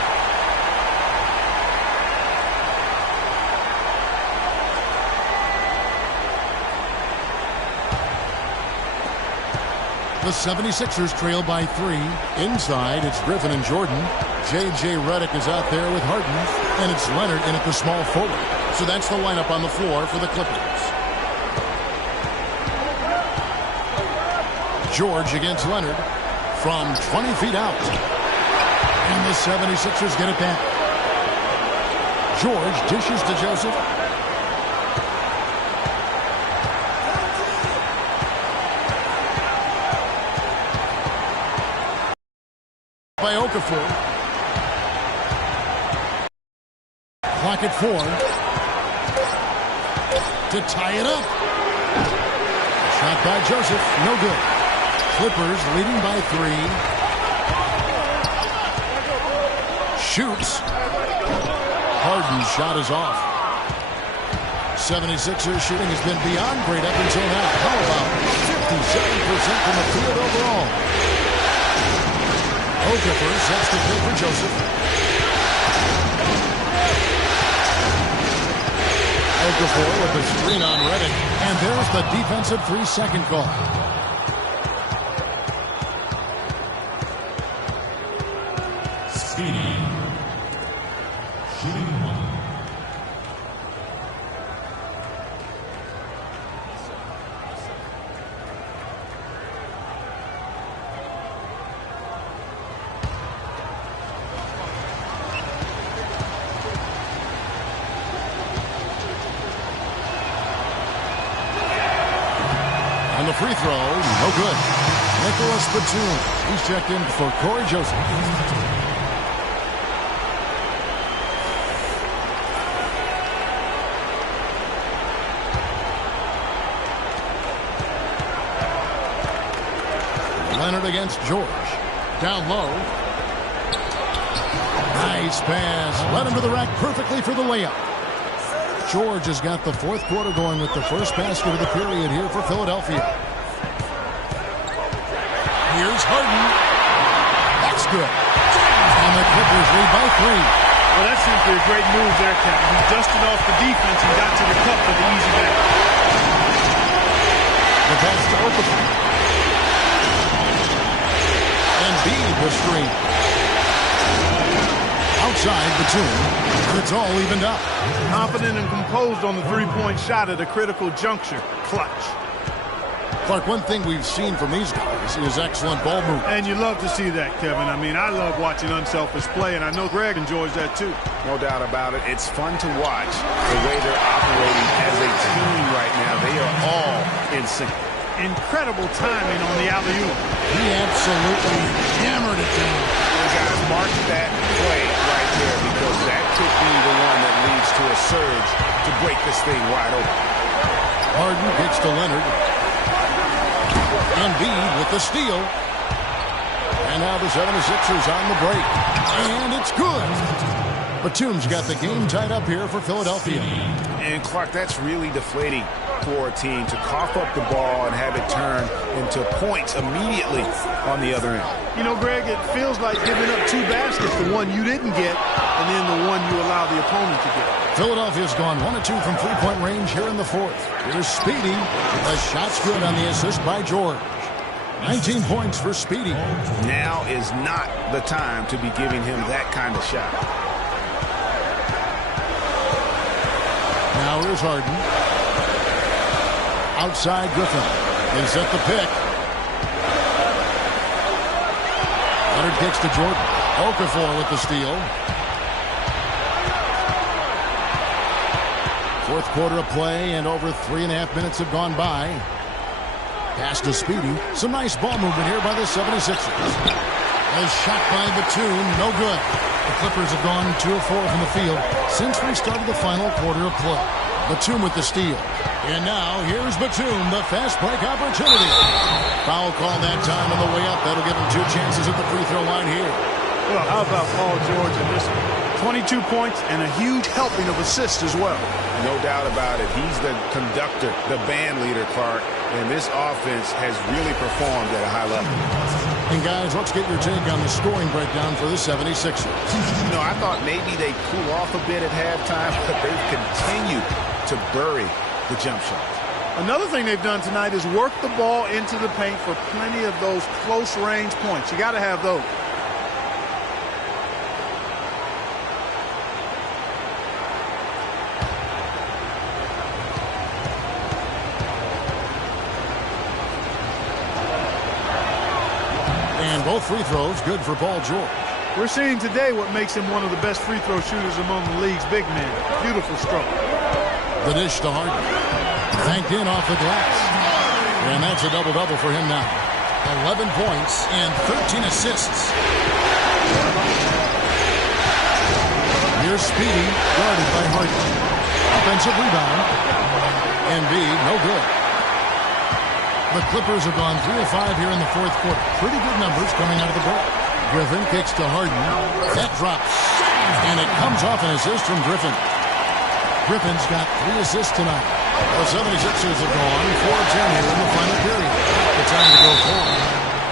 The 76ers trail by 3. Inside, it's Griffin and Jordan. J.J. Redick is out there with Harden. And it's Leonard in at the small forward. So that's the lineup on the floor for the Clippers. George against Leonard from 20 feet out. And the 76ers get it back. George dishes to Joseph. By Okafor. Clock at 4. To tie it up. Shot by Joseph. No good. Clippers leading by 3. Shoots. Harden's shot is off. 76ers shooting has been beyond great up until now. How about 57% from the field overall? Okafor sets the play for Joseph. Okafor with the screen on Redick. And there's the defensive 3-second call. And the free throw, no good. Nicholas Batum. He's checked in for Corey Joseph. Leonard against George. Down low. Nice pass. Led him to the rack perfectly for the layup. George has got the fourth quarter going with the first basket of the period here for Philadelphia. Here's Harden. That's good. And the Clippers lead by 3. Well, that's simply a great move there, Captain. He dusted off the defense and got to the cup for the easy bag. The pass to Okafor. Embiid the screen. Outside Batum. It's all evened up. Confident and composed on the three-point shot at a critical juncture. Clutch. Clark, one thing we've seen from these guys is excellent ball movement. And you love to see that, Kevin. I mean, I love watching unselfish play, and I know Greg enjoys that too. No doubt about it. It's fun to watch the way they're operating as a team right now. They are all in sync. Incredible timing on the alley-oop. He absolutely hammered it down. You guys, mark that play right there because that could be the one that leads to a surge to break this thing wide open. Harden gets to Leonard. Embiid with the steal. And now the 76ers on the break. And it's good. Batum's got the game tied up here for Philadelphia. And Clark, that's really deflating for a team to cough up the ball and have it turn into points immediately on the other end. You know, Greg, it feels like giving up 2 baskets, the one you didn't get, and then the one you allow the opponent to get. Philadelphia's gone 1 of 2 from three-point range here in the fourth. Here's Speedy. The shot's good on the assist by George. 19 points for Speedy. Now is not the time to be giving him that kind of shot. Now here's Harden. Outside Griffin. They set the pick. Leonard kicks to Jordan. Okafor with the steal. Fourth quarter of play, and over 3.5 minutes have gone by. Pass to Speedy. Some nice ball movement here by the 76ers. A shot by Batum, no good. The Clippers have gone 2 of 4 from the field since we started the final quarter of play. Batum with the steal. And now, here's Batum, the fast break opportunity. Foul call that time on the way up. That'll give him 2 chances at the free throw line here. Well, how about Paul George in this one? 22 points and a huge helping of assists as well. No doubt about it. He's the conductor, the band leader, Clark. And this offense has really performed at a high level. And guys, let's get your take on the scoring breakdown for the 76ers. You know, I thought maybe they'd cool off a bit at halftime, but they've continued to bury the jump shot. Another thing they've done tonight is work the ball into the paint for plenty of those close-range points. You got to have those. And both free throws good for Paul George. We're seeing today what makes him one of the best free throw shooters among the league's big men. Beautiful stroke. The dish to Harden. Banked in off the glass. And that's a double-double for him now. 11 points and 13 assists. Here's Speedy, guarded by Harden. Offensive rebound. Embiid, no good. The Clippers have gone 3 of 5 here in the fourth quarter. Pretty good numbers coming out of the break. Griffin kicks to Harden. That drops. And it comes off an assist from Griffin. Griffin's got 3 assists tonight. The 76ers have gone 4 of 10 here in the final period. The time to go forward.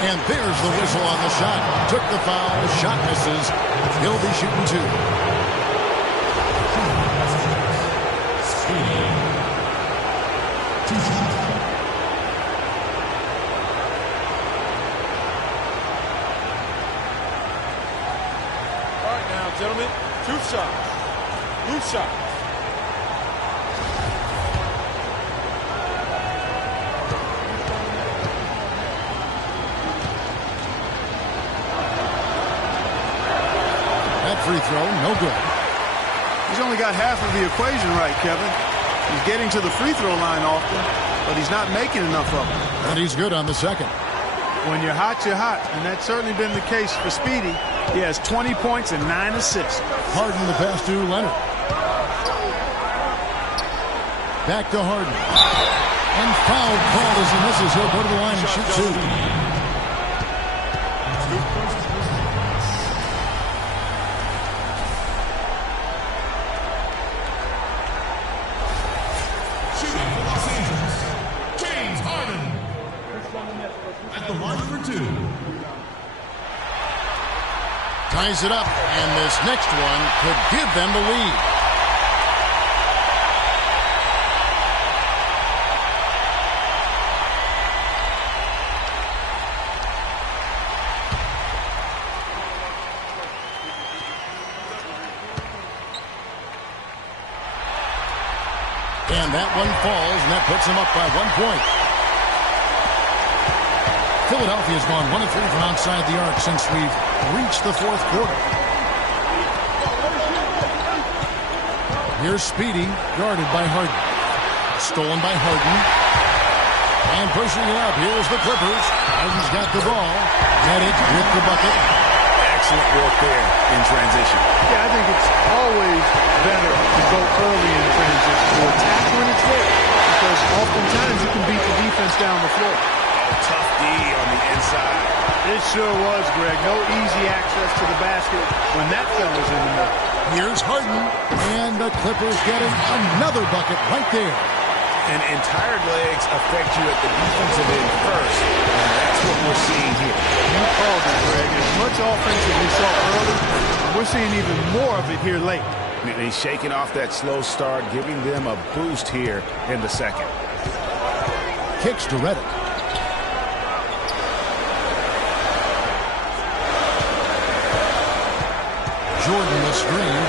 And there's the whistle on the shot. Took the foul. Shot misses. He'll be shooting 2. Gentlemen, 2 shots. Loose shots. That free throw, no good. He's only got half of the equation right, Kevin. He's getting to the free throw line often, but he's not making enough of them. And he's good on the second. When you're hot, you're hot, and that's certainly been the case for Speedy. He has 20 points and 9 assists. Harden the pass to Leonard. Back to Harden. And foul called as he misses. He'll go to the line and shoot 2. Ties it up, and this next one could give them the lead. And that one falls, and that puts them up by 1 point. Philadelphia's gone 1 of 3 from outside the arc since we've reached the fourth quarter. Here's Speedy, guarded by Harden. Stolen by Harden. And pushing it up, here's the Clippers. Harden's got the ball. Headed with the bucket. Excellent work there in transition. Yeah, I think it's always better to go early in transition, to attack when it's there, because oftentimes you can beat the defense down the floor. Tough D on the inside. It sure was, Greg. No easy access to the basket when that fella's in the middle. Here's Harden, and the Clippers getting another bucket right there. And tired legs affect you at the defensive end first, and that's what we're seeing here. You called it, Greg. As much offense as we saw early, we're seeing even more of it here late. And he's shaking off that slow start, giving them a boost here in the second. Kicks to Redick. Jordan the screen.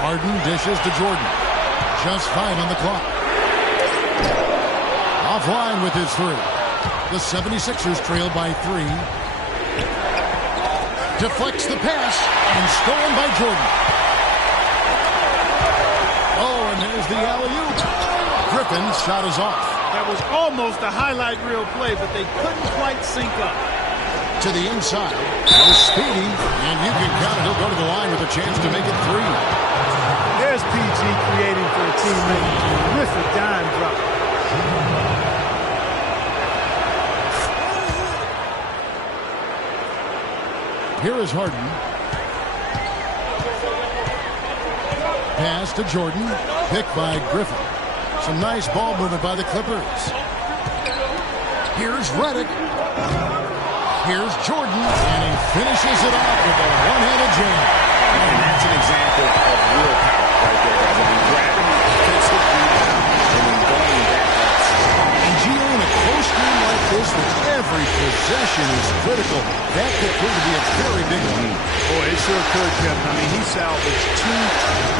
Harden dishes to Jordan. Just 5 on the clock. Offline with his 3. The 76ers trail by 3. Deflects the pass and stolen by Jordan. Oh, and there's the alley-oop. Griffin's shot is off. That was almost a highlight reel play, but they couldn't quite sync up. To the inside. Here's Speedy, and you can count it. He'll go to the line with a chance to make it 3. There's PG creating for a teammate. Terrific dime drop. Here is Harden. Pass to Jordan. Picked by Griffin. Some nice ball movement by the Clippers. Here's Redick. Here's Jordan. And he finishes it off with a one-handed jam. And that's an example of willpower right there, guys. I mean, grabbing the offensive rebound and then going back outside. And Gio, in a close game like this, with every possession is critical, that could prove to be a very big lead. Boy, it sure could, Kevin. I mean, he salvaged 2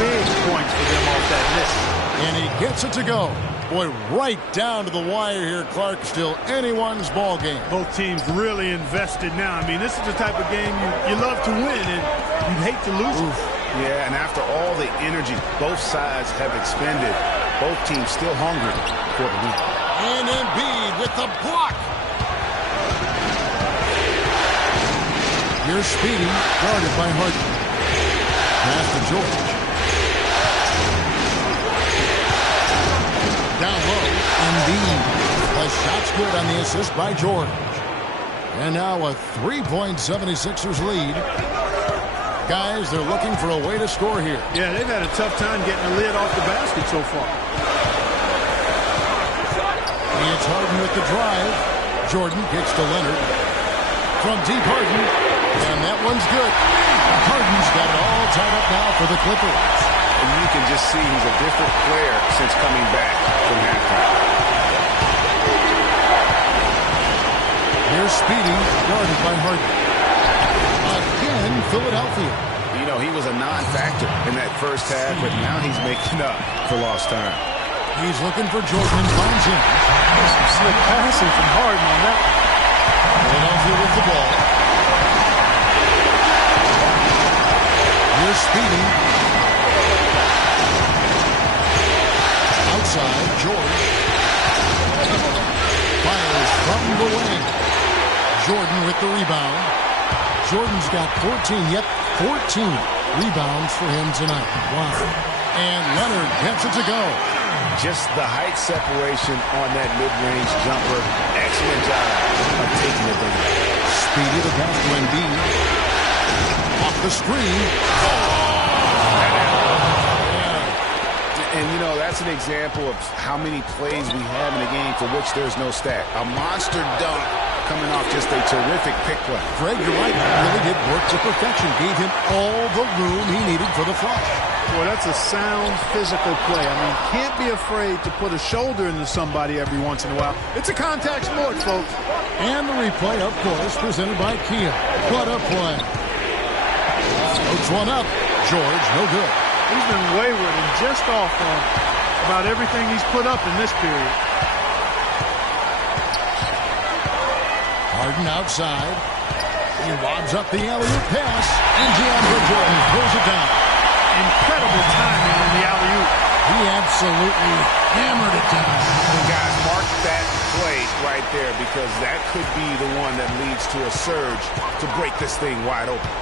big points for them off that miss. And he gets it to go. Boy, right down to the wire here, Clark. Still anyone's ball game. Both teams really invested now. I mean, this is the type of game you love to win, and you'd hate to lose it. Yeah, and after all the energy both sides have expended, both teams still hungry for the win. And Embiid with the block. Here's Speedy, guarded by Harden. Pass to George. Down low, Embiid. The shot's good on the assist by George. And now a 3-point 76ers lead. Guys, they're looking for a way to score here. Yeah, they've had a tough time getting the lid off the basket so far. It's Harden with the drive. Jordan kicks to Leonard. From deep, Harden. And that one's good. Harden's got it all tied up now for the Clippers. And you can just see he's a different player since coming back from halftime. Here's Speedy, guarded by Harden. Again, Philadelphia. You know, he was a non-factor in that first half, but now he's making up for lost time. He's looking for Jordan and finds him. Some slick passing from Harden on that. Philadelphia with the ball. Here's Speedy. Outside, George. Fires from the wing. Jordan with the rebound. Jordan's got 14 rebounds for him tonight. Wow. And Leonard gets it to go. Just the height separation on that mid-range jumper. Excellent job of taking advantage. Speedy the pass to Embiid. Off the screen. And, you know, that's an example of how many plays we have in a game for which there's no stat. A monster dunk coming off just a terrific pick play. Greg, you're right. Really did work to perfection. Gave him all the room he needed for the flush. Boy, that's a sound physical play. I mean, can't be afraid to put a shoulder into somebody every once in a while. It's a contact sport, folks. And the replay, of course, presented by Kia. What a play. Smokes one up. George, no good. He's been wayward and just off on about everything he's put up in this period. Harden outside. He lobs up the alley-oop pass. And DeAndre Jordan pulls it down. Incredible timing in the alley-oop. He absolutely hammered it down. And guys, mark that play right there because that could be the one that leads to a surge to break this thing wide open.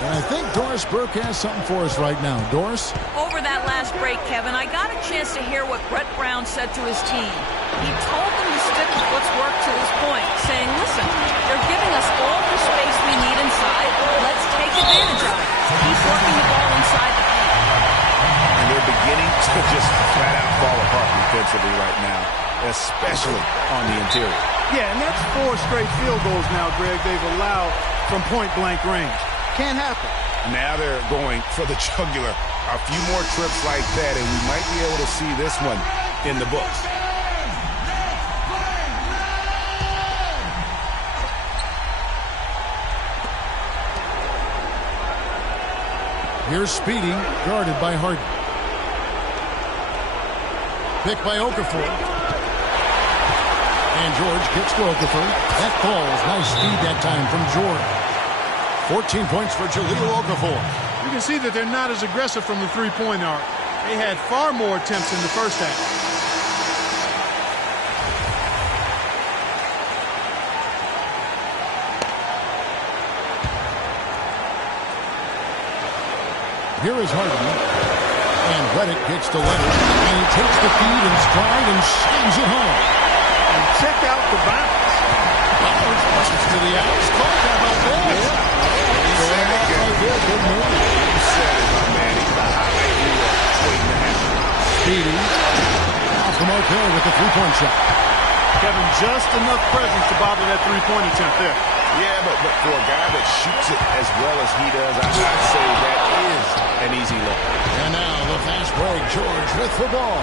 And I think Doris Burke has something for us right now. Doris? Over that last break, Kevin, I got a chance to hear what Brett Brown said to his team. He told them to stick with what's worked to this point, saying, listen, they're giving us all the space we need inside. Let's take advantage of it. Keep working the ball inside the paint. And they're beginning to just flat out fall apart defensively right now, especially on the interior. Yeah, and that's 4 straight field goals now, Greg, they've allowed from point-blank range. Can't happen. Now they're going for the jugular. A few more trips like that, and we might be able to see this one in the books. Here's Speedy, guarded by Harden. Picked by Okafor. And George gets to Okafor. That falls. Nice speed that time from George. 14 points for Jahlil Okafor. You can see that they're not as aggressive from the three-point arc. They had far more attempts in the first half. Here is Harden. And Redick gets to Leonard. And he takes the feed in stride and slams it home. And check out the bounce. Leonard pushes to the outs. Caught that by Bass. Good move. You said it, my man. He's the highlight reel waiting to happen. Speedy. Off the mark there with the three-point shot. Kevin, just enough presence to bother that three-point attempt there. Yeah, but for a guy that shoots it as well as he does, I'd say that is an easy look. And now the fast break. George with the ball.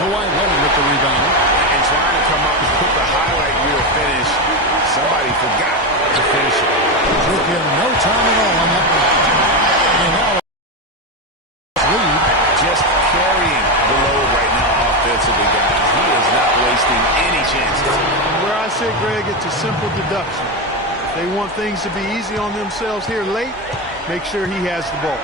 Kawhi Leonard with the rebound. And trying to come up with the highlight reel finish, somebody forgot to finish it. Took him no time at all on that one. And now lead. Just carrying the load right now offensively, guys. He is not wasting any chances. Where I sit, Greg, it's a simple deduction. If they want things to be easy on themselves here late, make sure he has the ball.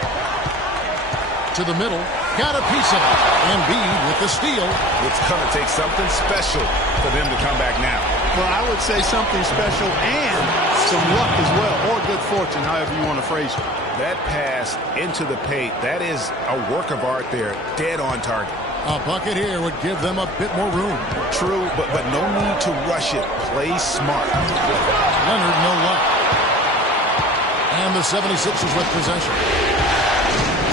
To the middle. Got a piece of it. Embiid with the steal. It's going to take something special for them to come back now. Well, I would say something special and some luck as well, or good fortune, however you want to phrase it. That pass into the paint, that is a work of art there, dead on target. A bucket here would give them a bit more room. True, but no need to rush it. Play smart. Leonard, no luck. And the 76ers with possession.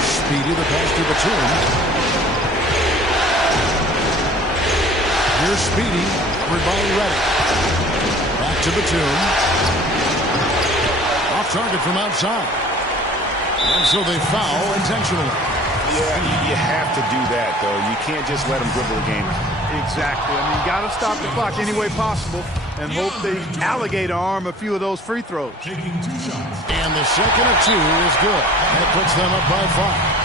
Speedy, the pass to Batum. Here's Speedy, covered by Redick. Back to Batum. Off target from outside. And so they foul intentionally. Yeah, you have to do that, though. You can't just let them dribble the game. Exactly. I mean, you got to stop the clock any way possible and hope they alligator arm a few of those free throws. And the second of two is good. That puts them up by 5.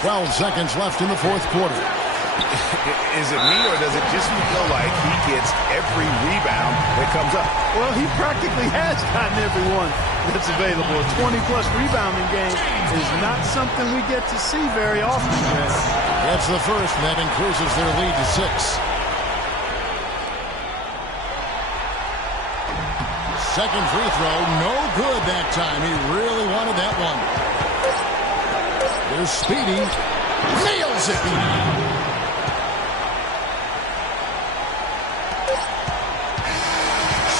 12 seconds left in the fourth quarter. Is it me, or does it just feel like he gets every rebound that comes up? Well, he practically has gotten every one that's available. A 20-plus rebounding game is not something we get to see very often. That's the first, and that increases their lead to 6. Second free throw, no good that time. He really wanted that one. There's Speedy. Nails it.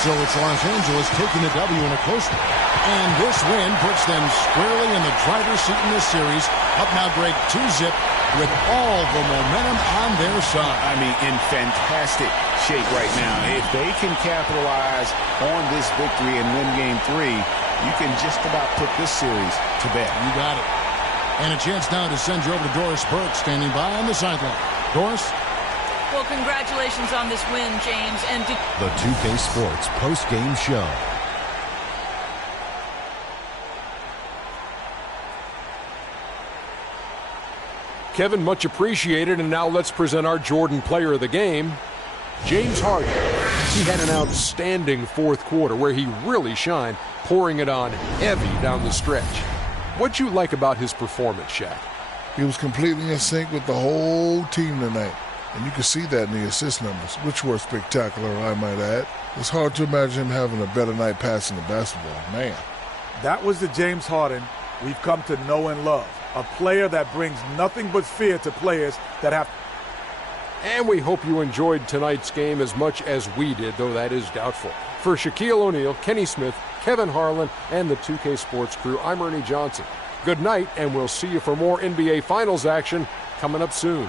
So it's Los Angeles taking the W in a close one. And this win puts them squarely in the driver's seat in this series. Up now, Greg, 2-zip with all the momentum on their side. I mean, in fantastic shape right now. If they can capitalize on this victory and win Game 3, you can just about put this series to bed. You got it. And a chance now to send you over to Doris Burke, standing by on the sideline. Doris? Well, congratulations on this win, James. And the 2K Sports post-game show. Kevin, much appreciated. And now let's present our Jordan Player of the Game, James Harden. He had an outstanding fourth quarter where he really shined, pouring it on heavy down the stretch. What'd you like about his performance, Shaq? He was completely in sync with the whole team tonight. And you can see that in the assist numbers, which were spectacular, I might add. It's hard to imagine him having a better night passing the basketball. Man. That was the James Harden we've come to know and love. A player that brings nothing but fear to players that have... And we hope you enjoyed tonight's game as much as we did, though that is doubtful. For Shaquille O'Neal, Kenny Smith, Kevin Harlan, and the 2K Sports crew, I'm Ernie Johnson. Good night, and we'll see you for more NBA Finals action coming up soon.